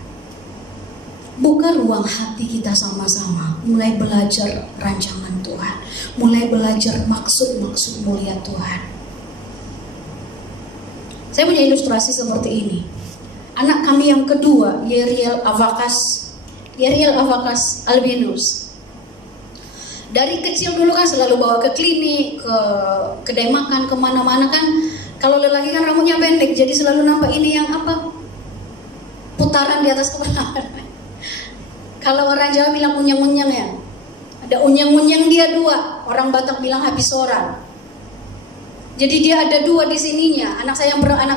Buka ruang hati kita sama-sama, mulai belajar rancangan Tuhan, mulai belajar maksud-maksud mulia Tuhan. Saya punya ilustrasi seperti ini. Anak kami yang kedua, Yeriel Avakas Albinus. Dari kecil dulu kan selalu bawa ke klinik, ke kedai makan, kemana-mana kan. Kalau lelaki kan rambutnya pendek, jadi selalu nampak ini yang apa? Putaran di atas kepala. Kalau orang Jawa bilang unyang-unyang ya. Ada unyang-unyang dia 2, orang Batak bilang habisoran. Jadi dia ada 2 di sininya. Anak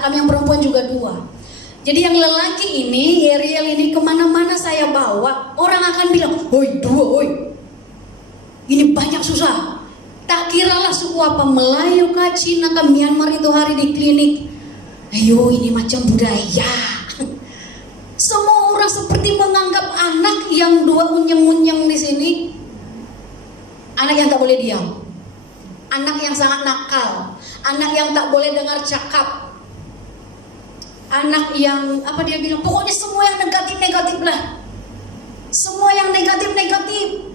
kami yang perempuan juga 2. Jadi yang lelaki ini, Yeriel ini kemana-mana saya bawa, orang akan bilang, "Hoi, 2, hoi. Ini banyak susah." Tak kiralah suku apa, Melayu kah, Cina kah, Myanmar itu hari di klinik. Ayo, ini macam budaya. Semua orang seperti menganggap anak yang 2 unyeng-unyeng di sini, anak yang tak boleh diam, anak yang sangat nakal, anak yang tak boleh dengar cakap, anak yang apa dia bilang, pokoknya semua yang negatif-negatif lah. Semua yang negatif-negatif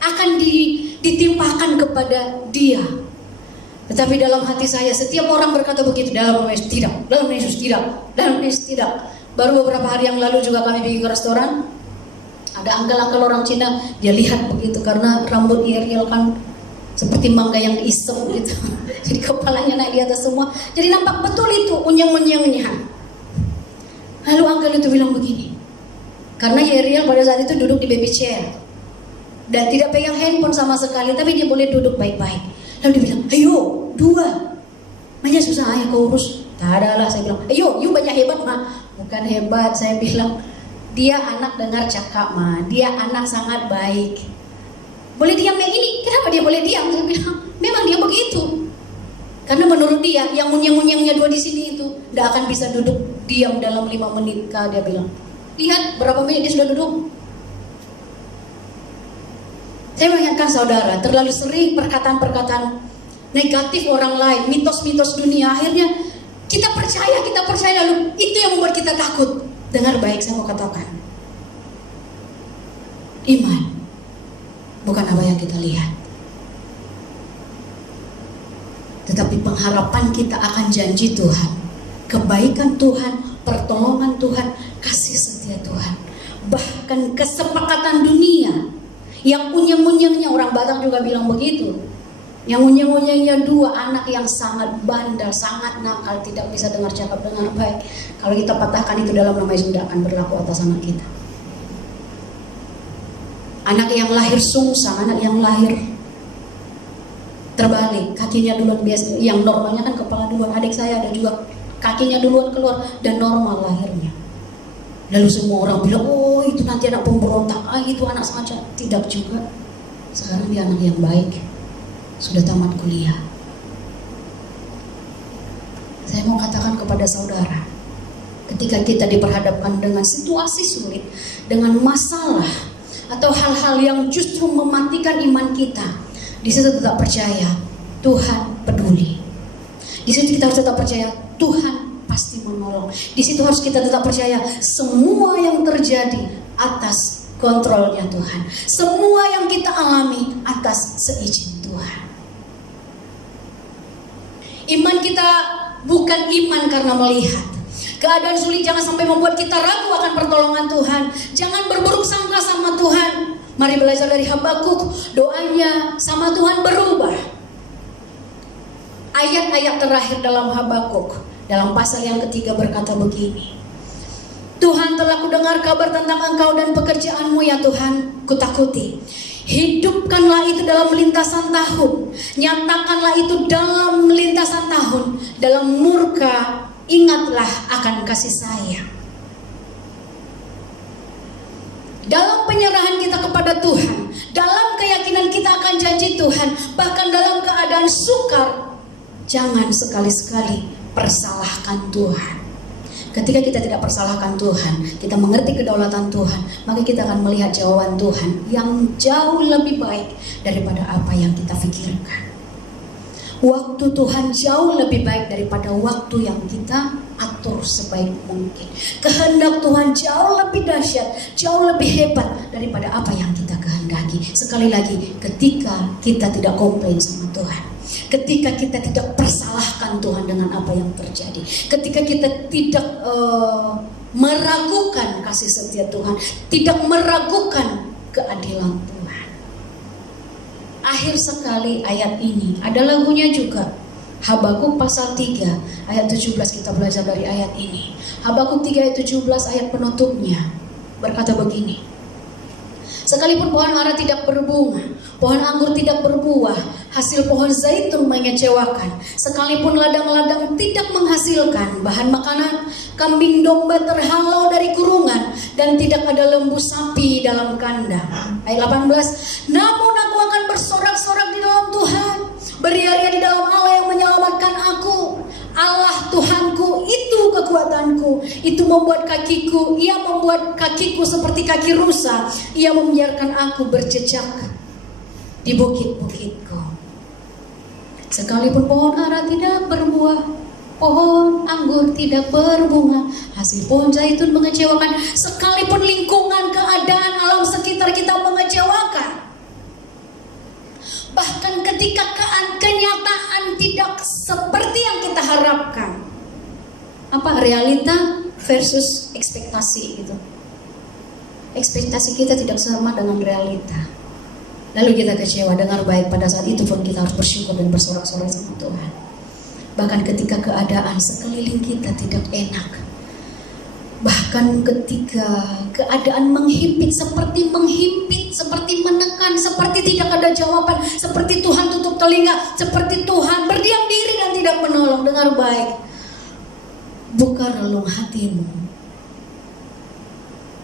akan ditimpakan kepada dia. Tetapi dalam hati saya, setiap orang berkata begitu, dalam nama Yesus tidak, dalam nama Yesus tidak, dalam nama Yesus tidak. Baru beberapa hari yang lalu juga kami pergi ke restoran, ada uncle-uncle orang Cina, dia lihat begitu karena rambut Yeriel kan seperti mangga yang diisem gitu. Jadi kepalanya naik di atas semua, jadi nampak betul itu unyeng-unyengnya. Lalu uncle itu bilang begini, karena Yeriel pada saat itu duduk di baby chair dan tidak pegang handphone sama sekali, tapi dia boleh duduk baik-baik. Lalu dia bilang, "Ayo, 2. Banyak susah ayah kau urus." Tak ada lah, saya bilang, "Ayo, you banyak hebat mah." Bukan hebat, saya bilang, dia anak dengar cakap mah, dia anak sangat baik. Boleh diam kayak gini, kenapa dia boleh diam? Saya bilang, memang dia begitu. Karena menurut dia, yang unyeng-unyengnya 2 di sini itu tidak akan bisa duduk diam dalam 5 menit kah, dia bilang. Lihat berapa menit dia sudah duduk. Saya mengingatkan saudara, terlalu sering perkataan-perkataan negatif orang lain, mitos-mitos dunia, akhirnya kita percaya lalu itu yang membuat kita takut. Dengar baik, saya mau katakan, iman bukan apa yang kita lihat, tetapi pengharapan kita akan janji Tuhan, kebaikan Tuhan, pertolongan Tuhan, kasih setia Tuhan, bahkan kesepakatan dunia. Yang unyeng-unyengnya, orang Batak juga bilang begitu, yang unyeng-unyengnya 2, anak yang sangat bandel, sangat nakal, tidak bisa dengar cakap dengan baik. Kalau kita patahkan itu dalam nama Yesus, tidak akan berlaku atas anak kita. Anak yang lahir sungsang, anak yang lahir terbalik, kakinya duluan biasa, yang normalnya kan kepala duluan. Adik saya ada juga kakinya duluan keluar dan normal lahirnya. Lalu semua orang bilang, "Oh, itu nanti anak pemberontak, itu anak semacam." Tidak juga. Sekarang dia anak yang baik, sudah tamat kuliah. Saya mau katakan kepada saudara, ketika kita diperhadapkan dengan situasi sulit, dengan masalah atau hal-hal yang justru mematikan iman kita, di situ tetap percaya Tuhan peduli. Di situ kita harus tetap percaya Tuhan pasti menolong. Di situ harus kita tetap percaya semua yang terjadi atas kontrolnya Tuhan. Semua yang kita alami atas seizin Tuhan. Iman kita bukan iman karena melihat. Keadaan sulit jangan sampai membuat kita ragu akan pertolongan Tuhan. Jangan berburuk sangka sama Tuhan. Mari belajar dari Habakuk. Doanya sama Tuhan berubah. Ayat-ayat terakhir dalam Habakuk, dalam pasal yang ketiga berkata begini, "Tuhan, telah kudengar kabar tentang Engkau dan pekerjaanmu ya Tuhan, kutakuti. Hidupkanlah itu dalam lintasan tahun, nyatakanlah itu dalam lintasan tahun, dalam murka ingatlah akan kasih sayang." Dalam penyerahan kita kepada Tuhan, dalam keyakinan kita akan janji Tuhan, bahkan dalam keadaan sukar, jangan sekali-sekali persalahkan Tuhan. Ketika kita tidak persalahkan Tuhan, kita mengerti kedaulatan Tuhan, maka kita akan melihat jawaban Tuhan yang jauh lebih baik daripada apa yang kita pikirkan. Waktu Tuhan jauh lebih baik daripada waktu yang kita atur sebaik mungkin. Kehendak Tuhan jauh lebih dahsyat, jauh lebih hebat daripada apa yang kita kehendaki. Sekali lagi, ketika kita tidak komplain sama Tuhan, ketika kita tidak persalahkan Tuhan dengan apa yang terjadi, ketika kita tidak meragukan kasih setia Tuhan, tidak meragukan keadilan Tuhan. Akhir sekali ayat ini ada lagunya juga. Habakuk pasal 3 ayat 17, kita belajar dari ayat ini. Habakuk 3 ayat 17 ayat penutupnya berkata begini: sekalipun pohon ara tidak berbunga, pohon anggur tidak berbuah, hasil pohon zaitun mengecewakan, sekalipun ladang-ladang tidak menghasilkan bahan makanan, kambing domba terhalau dari kurungan, dan tidak ada lembu sapi dalam kandang. Ayat 18, namun aku akan bersorak-sorak di dalam Tuhan, beria-ria di dalam Allah yang menyelamatkan aku. Allah Tuhanku itu kekuatanku, itu membuat kakiku, ia membuat kakiku seperti kaki rusa, ia membiarkan aku berjejak di bukit-bukitku. Sekalipun pohon ara tidak berbuah, pohon anggur tidak berbunga, hasil pohon zaitun mengecewakan, sekalipun lingkungan, keadaan, alam sekitar kita mengecewakan, bahkan ketika kenyataan tidak seperti yang kita harapkan, apa realita versus ekspektasi gitu. Ekspektasi kita tidak sama dengan realita, lalu kita kecewa. Dengar baik, pada saat itu pun kita harus bersyukur dan bersorak-sorai sama Tuhan. Bahkan ketika keadaan sekeliling kita tidak enak, bahkan ketika keadaan menghimpit, seperti menekan, seperti tidak ada jawaban, seperti Tuhan tutup telinga, seperti Tuhan berdiam diri dan tidak menolong. Dengar baik, buka relung hatimu,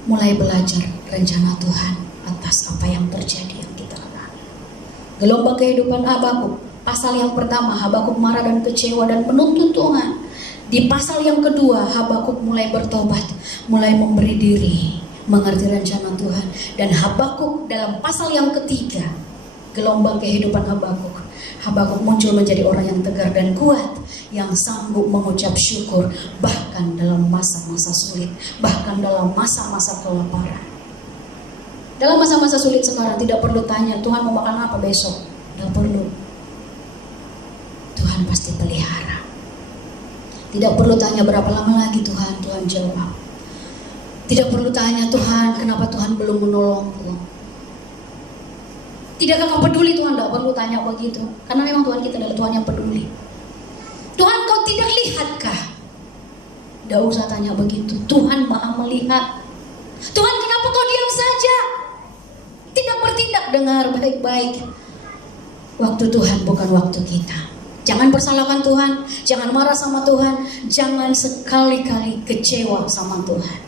mulai belajar rencana Tuhan atas apa yang terjadi yang kita alami. Gelombang kehidupan Habakuk, pasal yang pertama, Habakuk marah dan kecewa dan menuntut Tuhan. Di pasal yang kedua, Habakuk mulai bertobat, mulai memberi diri, mengerti rencana Tuhan. Dan Habakuk dalam pasal yang ketiga, gelombang kehidupan Habakuk, Habakuk muncul menjadi orang yang tegar dan kuat, yang sanggup mengucap syukur bahkan dalam masa-masa sulit, bahkan dalam masa-masa kelaparan. Dalam masa-masa sulit sekarang tidak perlu tanya Tuhan mau makan apa besok, tidak perlu. Tuhan pasti pelihara. Tidak perlu tanya berapa lama lagi Tuhan jawab. Tidak perlu tanya Tuhan kenapa Tuhan belum menolongku. Tidakkah kau peduli Tuhan? Tidak perlu tanya begitu, karena memang Tuhan kita adalah Tuhan yang peduli. Tuhan, kau tidak lihatkah? Tidak usah tanya begitu. Tuhan maha melihat. Tuhan, kenapa kau diam saja? Tidak bertindak. Dengar baik-baik, waktu Tuhan bukan waktu kita. Jangan persalahkan Tuhan, jangan marah sama Tuhan, jangan sekali-kali kecewa sama Tuhan.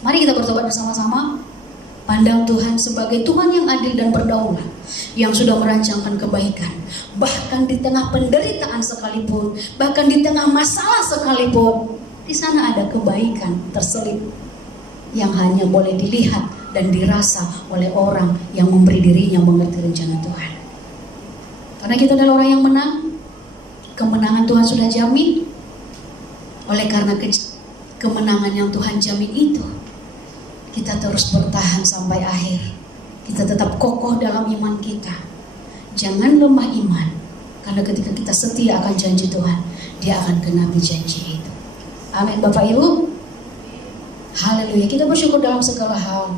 Mari kita bertobat bersama-sama. Pandang Tuhan sebagai Tuhan yang adil dan berdaulat, yang sudah merancangkan kebaikan. Bahkan di tengah penderitaan sekalipun, bahkan di tengah masalah sekalipun, di sana ada kebaikan terselip yang hanya boleh dilihat dan dirasa oleh orang yang memberi dirinya mengerti rencana Tuhan. Karena kita adalah orang yang menang, kemenangan Tuhan sudah jamin. Oleh karena kemenangan yang Tuhan jamin itu, kita terus bertahan sampai akhir. Kita tetap kokoh dalam iman kita. Jangan lemah iman, karena ketika kita setia akan janji Tuhan, Dia akan genapi janji itu. Amin Bapak Ibu. Haleluya. Kita bersyukur dalam segala hal.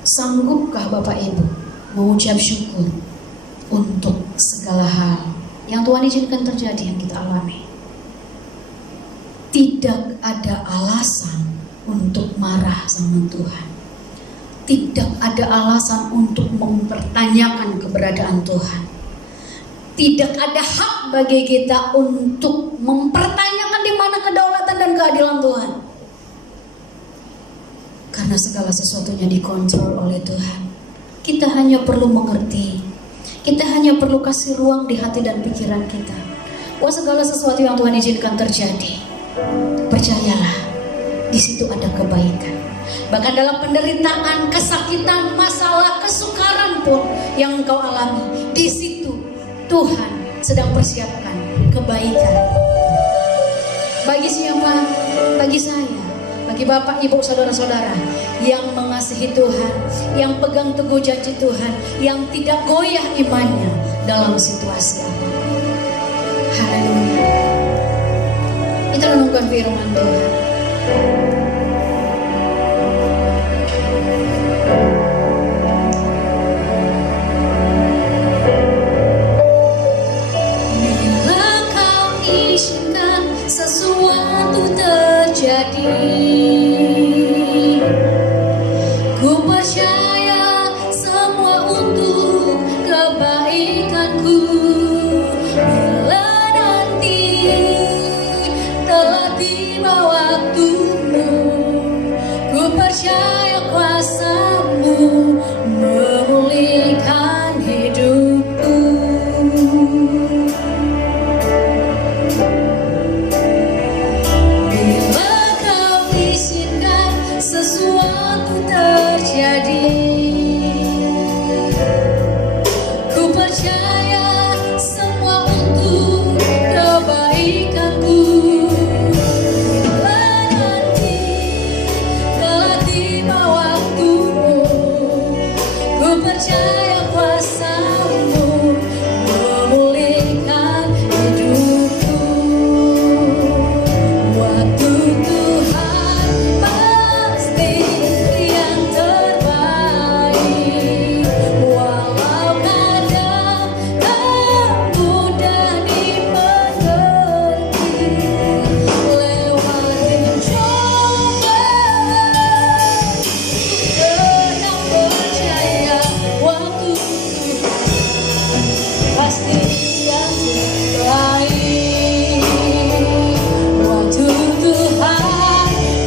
Sanggupkah Bapak Ibu mengucap syukur untuk segala hal yang Tuhan izinkan terjadi yang kita alami? Tidak ada alasan untuk marah sama Tuhan. Tidak ada alasan untuk mempertanyakan keberadaan Tuhan. Tidak ada hak bagi kita untuk mempertanyakan di mana kedaulatan dan keadilan Tuhan. Karena segala sesuatunya dikontrol oleh Tuhan. Kita hanya perlu mengerti. Kita hanya perlu kasih ruang di hati dan pikiran kita. Wah, segala sesuatu yang Tuhan izinkan terjadi, percayalah, di situ ada kebaikan. Bahkan dalam penderitaan, kesakitan, masalah, kesukaran pun yang engkau alami, di situ Tuhan sedang persiapkan kebaikan. Bagi siapa? Bagi saya, bagi Bapak, Ibu, Saudara-saudara yang mengasihi Tuhan, yang pegang teguh janji Tuhan, yang tidak goyah imannya dalam situasi apapun. Haleluya. Kita renungkan firman Tuhan. Bila kau izinkan sesuatu terjadi, ku percaya semua untuk kebaikanku. Bila nanti telah tiba waktumu, ku percaya kuasa-Mu memulihkan hidupku. Bila kau izinkan sesuatu terjadi, ku percaya semua untuk kebaikanku. Bila nanti telah tiba waktumu, ku percaya kuasa-Mu memulihkan hidupku. Waktu Tuhan pasti yang terbaik, walau kadang tak mudah dimengerti. Lewati cobaan, tetap percaya waktu Tuhan pasti yang terbaik. Waktu Tuhan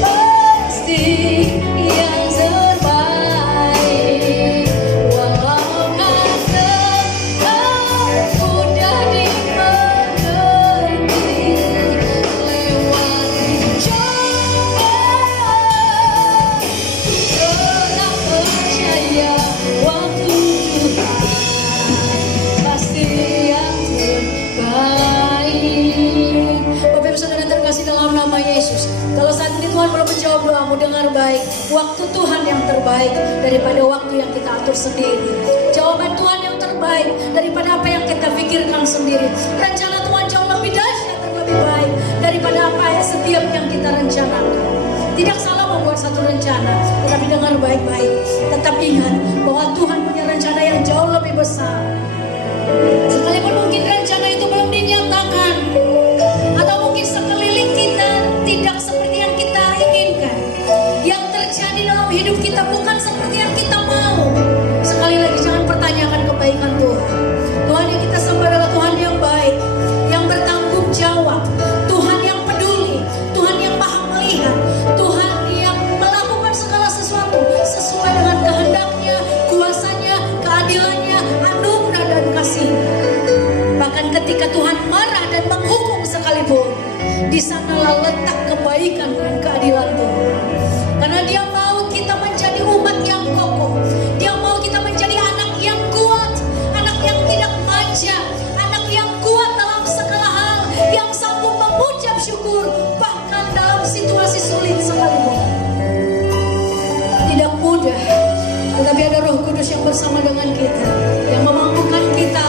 pasti yang terbaik, walau kadang tak mudah dimengerti. Lewati cobaan, tetap percaya waktu Tuhan pasti yang terbaik. Bapak Ibu Saudara terkasih dalam nama Yesus, kalau saat ini Tuhan belum menjawab doamu, dengar baik. Waktu Tuhan yang terbaik daripada waktu yang kita atur sendiri. Jawaban Tuhan yang terbaik daripada apa yang kita pikirkan sendiri. Rencana Tuhan jauh lebih dahsyat dan lebih baik daripada apa yang setiap yang kita rencanakan. Tidak salah membuat satu rencana, tetapi dengar baik-baik. Tetap ingat bahwa Tuhan punya rencana yang jauh lebih besar. Sekalipun mungkin rencana itu belum dinyatakan, atau mungkin sekeliling kita tidak seperti yang kita inginkan, yang terjadi dalam hidup kita bukan seperti yang kita mau. Sekali lagi, jangan pertanyakan kebaikan Tuhan. Tuhan yang kita sembah adalah Tuhan yang baik, yang bertanggung jawab, Tuhan yang peduli, Tuhan yang maha melihat, Tuhan yang melakukan segala sesuatu sesuai dengan kehendaknya, kuasanya, keadilannya, anugerah dan kasih. Bahkan ketika Tuhan marah dan menghukum sekalipun, di sanalah letak kebaikan dan keadilan Tuhan. Karena Dia mau kita menjadi umat yang kokoh. Dia mau kita menjadi anak yang kuat, anak yang tidak manja, anak yang kuat dalam segala hal, yang sanggup mengucap syukur bahkan dalam situasi sulit sekalipun. Tidak mudah, tetapi ada Roh Kudus yang bersama dengan kita, yang memampukan kita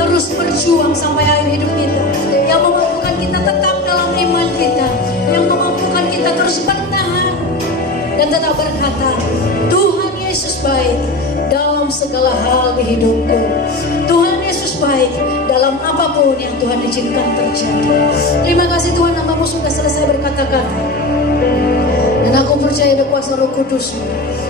terus berjuang sampai akhir hidup kita, yang memampukan kita tetap dalam iman kita, yang memampukan kita terus bertahan dan tetap berkata, Tuhan Yesus baik dalam segala hal di hidupku. Tuhan Yesus baik dalam apapun yang Tuhan izinkan terjadi. Terima kasih Tuhan, nama-Mu sudah selesai berkata-kata. Dan aku percaya ada kuasa Roh Kudus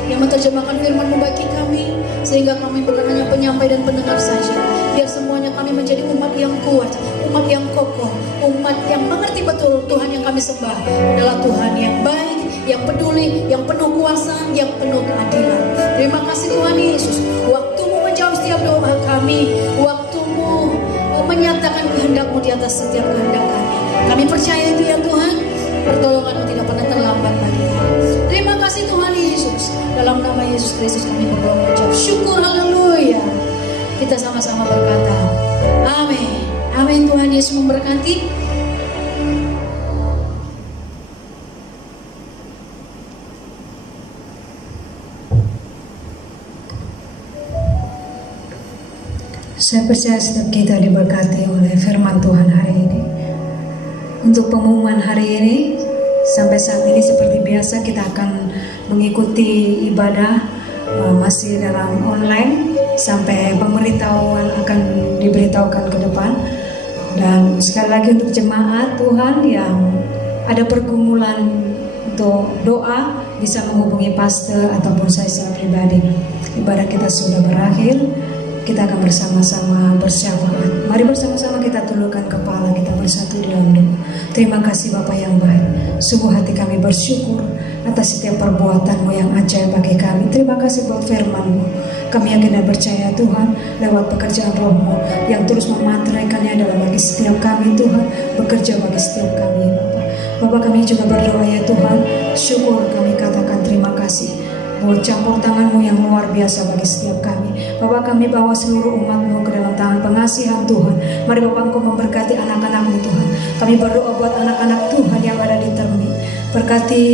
yang menerjemahkan firman-Mu bagi kami, sehingga kami bukan hanya penyampai dan pendengar saja. Biar semuanya kami menjadi umat yang kuat, umat yang kokoh, umat yang mengerti betul Tuhan yang kami sembah adalah Tuhan yang baik, yang peduli, yang penuh kuasa, yang penuh keadilan. Terima kasih Tuhan Yesus, waktu-Mu menjawab setiap doa kami, waktu-Mu menyatakan kehendak-Mu di atas setiap kehendak kami. Kami percaya itu ya Tuhan, pertolongan-Mu tidak pernah terlambat bagi kami. Terima kasih Tuhan Yesus. Dalam nama Yesus Kristus kami berdoa mengucap syukur, haleluya. Kita sama-sama berkata, amin. Amin. Tuhan Yesus memberkati. Saya percaya setiap kita diberkati oleh firman Tuhan hari ini. Untuk pengumuman hari ini, sampai saat ini seperti biasa kita akan mengikuti ibadah masih dalam online sampai pemberitahuan akan diberitahukan ke depan. Dan sekali lagi untuk jemaat Tuhan yang ada pergumulan untuk doa bisa menghubungi pastor ataupun saya secara pribadi. Ibadah kita sudah berakhir. Kita akan bersama-sama bersyafaat. Mari bersama-sama kita tundukkan kepala, kita bersatu di dalam doa. Terima kasih Bapa yang baik. Sungguh hati kami bersyukur atas setiap perbuatan-Mu yang ajaib bagi kami. Terima kasih buat firman-Mu. Kami yakin dan percaya Tuhan, lewat pekerjaan Roh-Mu yang terus memanteraikannya dalam bagi setiap kami Tuhan, bekerja bagi setiap kami Bapa. Bapa kami juga berdoa ya Tuhan, syukur kami katakan terima kasih buat campur tangan-Mu yang luar biasa bagi setiap kami. Bapak kami bawa seluruh umat-Mu ke dalam tangan pengasihan Tuhan. Mari Bapak Engkau memberkati anak-anak-Mu Tuhan. Kami berdoa buat anak-anak Tuhan yang ada di Termin. Berkati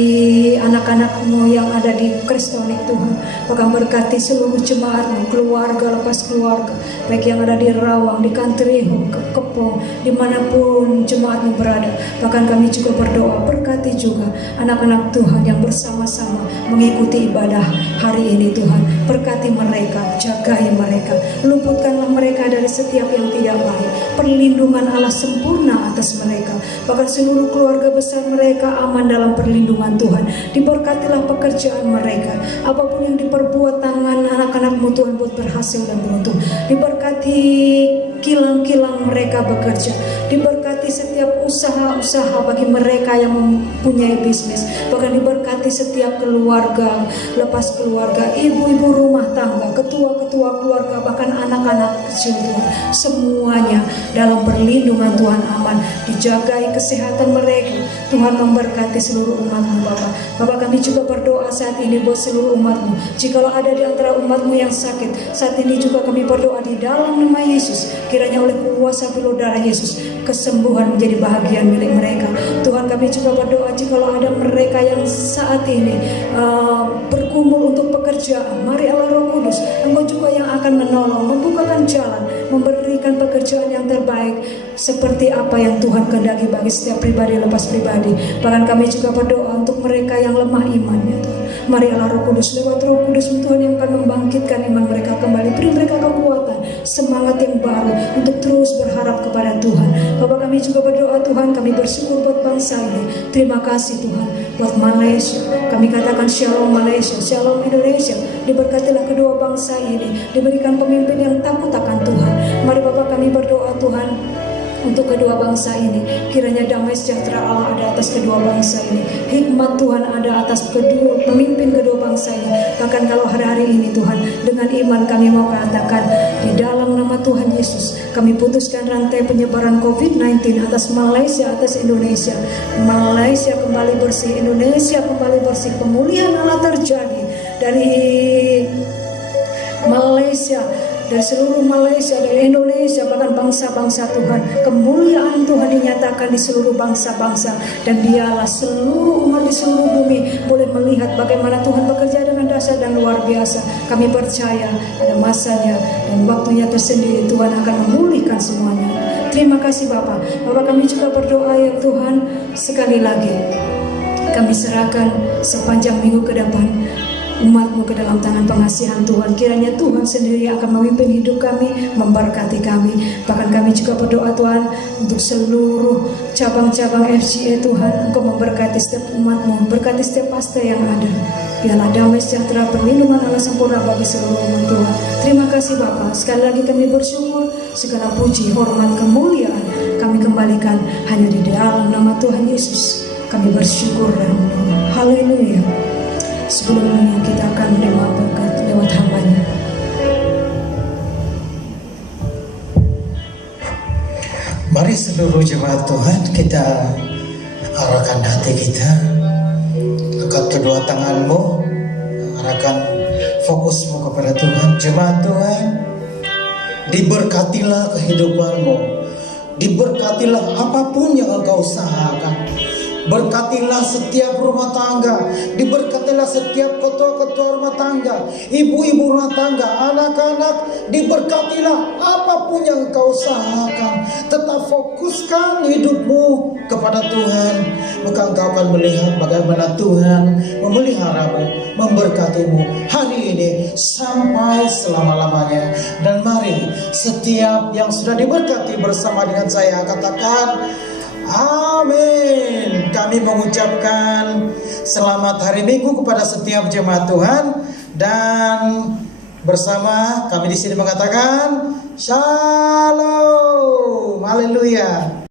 anak-anak-Mu yang ada di Kristonik Tuhan. Bahkan berkati seluruh jemaat-Mu, keluarga lepas keluarga, baik yang ada di Rawang, di Kantriho, Kepong, dimanapun jemaat-Mu berada. Bahkan kami juga berdoa, berkati juga anak-anak Tuhan yang bersama-sama mengikuti ibadah hari ini Tuhan. Berkati mereka, jagai mereka, luputkanlah mereka dari setiap yang tidak baik. Perlindungan Allah sempurna atas mereka. Bahkan seluruh keluarga besar mereka aman dalam perlindungan Tuhan. Diberkatilah pekerjaan mereka. Apapun yang diperbuat tangan anak-anak-Mu Tuhan buat berhasil dan beruntung. Diberkati kilang-kilang mereka bekerja. Diberkati setiap usaha-usaha bagi mereka yang mempunyai bisnis. Bahkan diberkati setiap keluarga, lepas keluarga, ibu-ibu rumah tangga, ketua-ketua keluarga, bahkan anak-anak kecil Tuhan. Semuanya dalam perlindungan Tuhan aman. Dijagai kesehatan mereka. Tuhan memberkati seluruh umat-Mu Bapa. Bapa kami juga berdoa saat ini buat seluruh umat-Mu. Jikalau ada di antara umat-Mu yang sakit, saat ini juga kami berdoa di dalam nama Yesus. Kiranya oleh kuasa pilur darah Yesus, kesembuhan menjadi bahagian milik mereka. Tuhan kami juga berdoa jikalau ada mereka yang saat ini bergumul untuk pekerjaan. Mari Allah Roh Kudus, Engkau juga yang akan menolong, membukakan jalan, memberikan pekerjaan yang terbaik seperti apa yang Tuhan kehendaki bagi setiap pribadi lepas pribadi. Bahkan kami juga berdoa untuk mereka yang lemah imannya Tuhan. Mari Allah Roh Kudus, lewat Roh Kudus Tuhan yang akan membangkitkan iman mereka kembali. Beri mereka kekuatan, semangat yang baru untuk terus berharap kepada Tuhan. Bapak kami juga berdoa Tuhan, kami bersyukur buat bangsa ini. Terima kasih Tuhan buat Malaysia. Kami katakan Shalom Malaysia, Shalom Indonesia. Diberkatilah kedua bangsa ini, diberikan pemimpin yang takut akan Tuhan. Mari Bapak kami berdoa Tuhan untuk kedua bangsa ini. Kiranya damai sejahtera Allah ada atas kedua bangsa ini. Hikmat Tuhan ada atas kedua pemimpin kedua bangsa ini. Bahkan kalau hari-hari ini Tuhan, dengan iman kami mau katakan di dalam nama Tuhan Yesus, kami putuskan rantai penyebaran COVID-19 atas Malaysia, atas Indonesia. Malaysia kembali bersih, Indonesia kembali bersih. Pemulihan Allah terjadi dari Malaysia, dari seluruh Malaysia, dari Indonesia, bahkan bangsa-bangsa Tuhan. Kemuliaan Tuhan dinyatakan di seluruh bangsa-bangsa, dan dialah seluruh umat di seluruh bumi boleh melihat bagaimana Tuhan bekerja dengan dahsyat dan luar biasa. Kami percaya ada masanya dan waktunya tersendiri Tuhan akan memulihkan semuanya. Terima kasih Bapak. Bapak kami juga berdoa ya Tuhan, sekali lagi kami serahkan sepanjang minggu ke depan umat-Mu ke dalam tangan pengasihan Tuhan. Kiranya Tuhan sendiri akan memimpin hidup kami, memberkati kami. Bahkan kami juga berdoa Tuhan untuk seluruh cabang-cabang FGA Tuhan. Engkau memberkati setiap umat-Mu, berkati setiap pastor yang ada. Biarlah damai sejahtera, perlindungan Allah sempurna bagi seluruh umat Tuhan. Terima kasih Bapa. Sekali lagi kami bersyukur, segala puji, hormat, kemuliaan kami kembalikan hanya di dalam nama Tuhan Yesus. Kami bersyukur dan berdoa. Haleluya. Sebelumnya kita akan menerima berkat lewat hamba-Nya. Mari seluruh jemaat Tuhan, kita arahkan hati kita, angkat kedua tanganmu, arahkan fokusmu kepada Tuhan. Jemaat Tuhan, diberkatilah kehidupanmu, diberkatilah apapun yang engkau usahakan. Berkatilah setiap rumah tangga, diberkatilah setiap ketua-ketua rumah tangga, ibu-ibu rumah tangga, anak-anak, diberkatilah apapun yang engkau usahakan. Tetap fokuskan hidupmu kepada Tuhan, maka engkau akan melihat bagaimana Tuhan memeliharamu, memberkatimu hari ini sampai selama-lamanya. Dan mari setiap yang sudah diberkati bersama dengan saya katakan amin. Kami mengucapkan selamat hari Minggu kepada setiap jemaat Tuhan, dan bersama kami di sini mengatakan Shalom. Haleluya.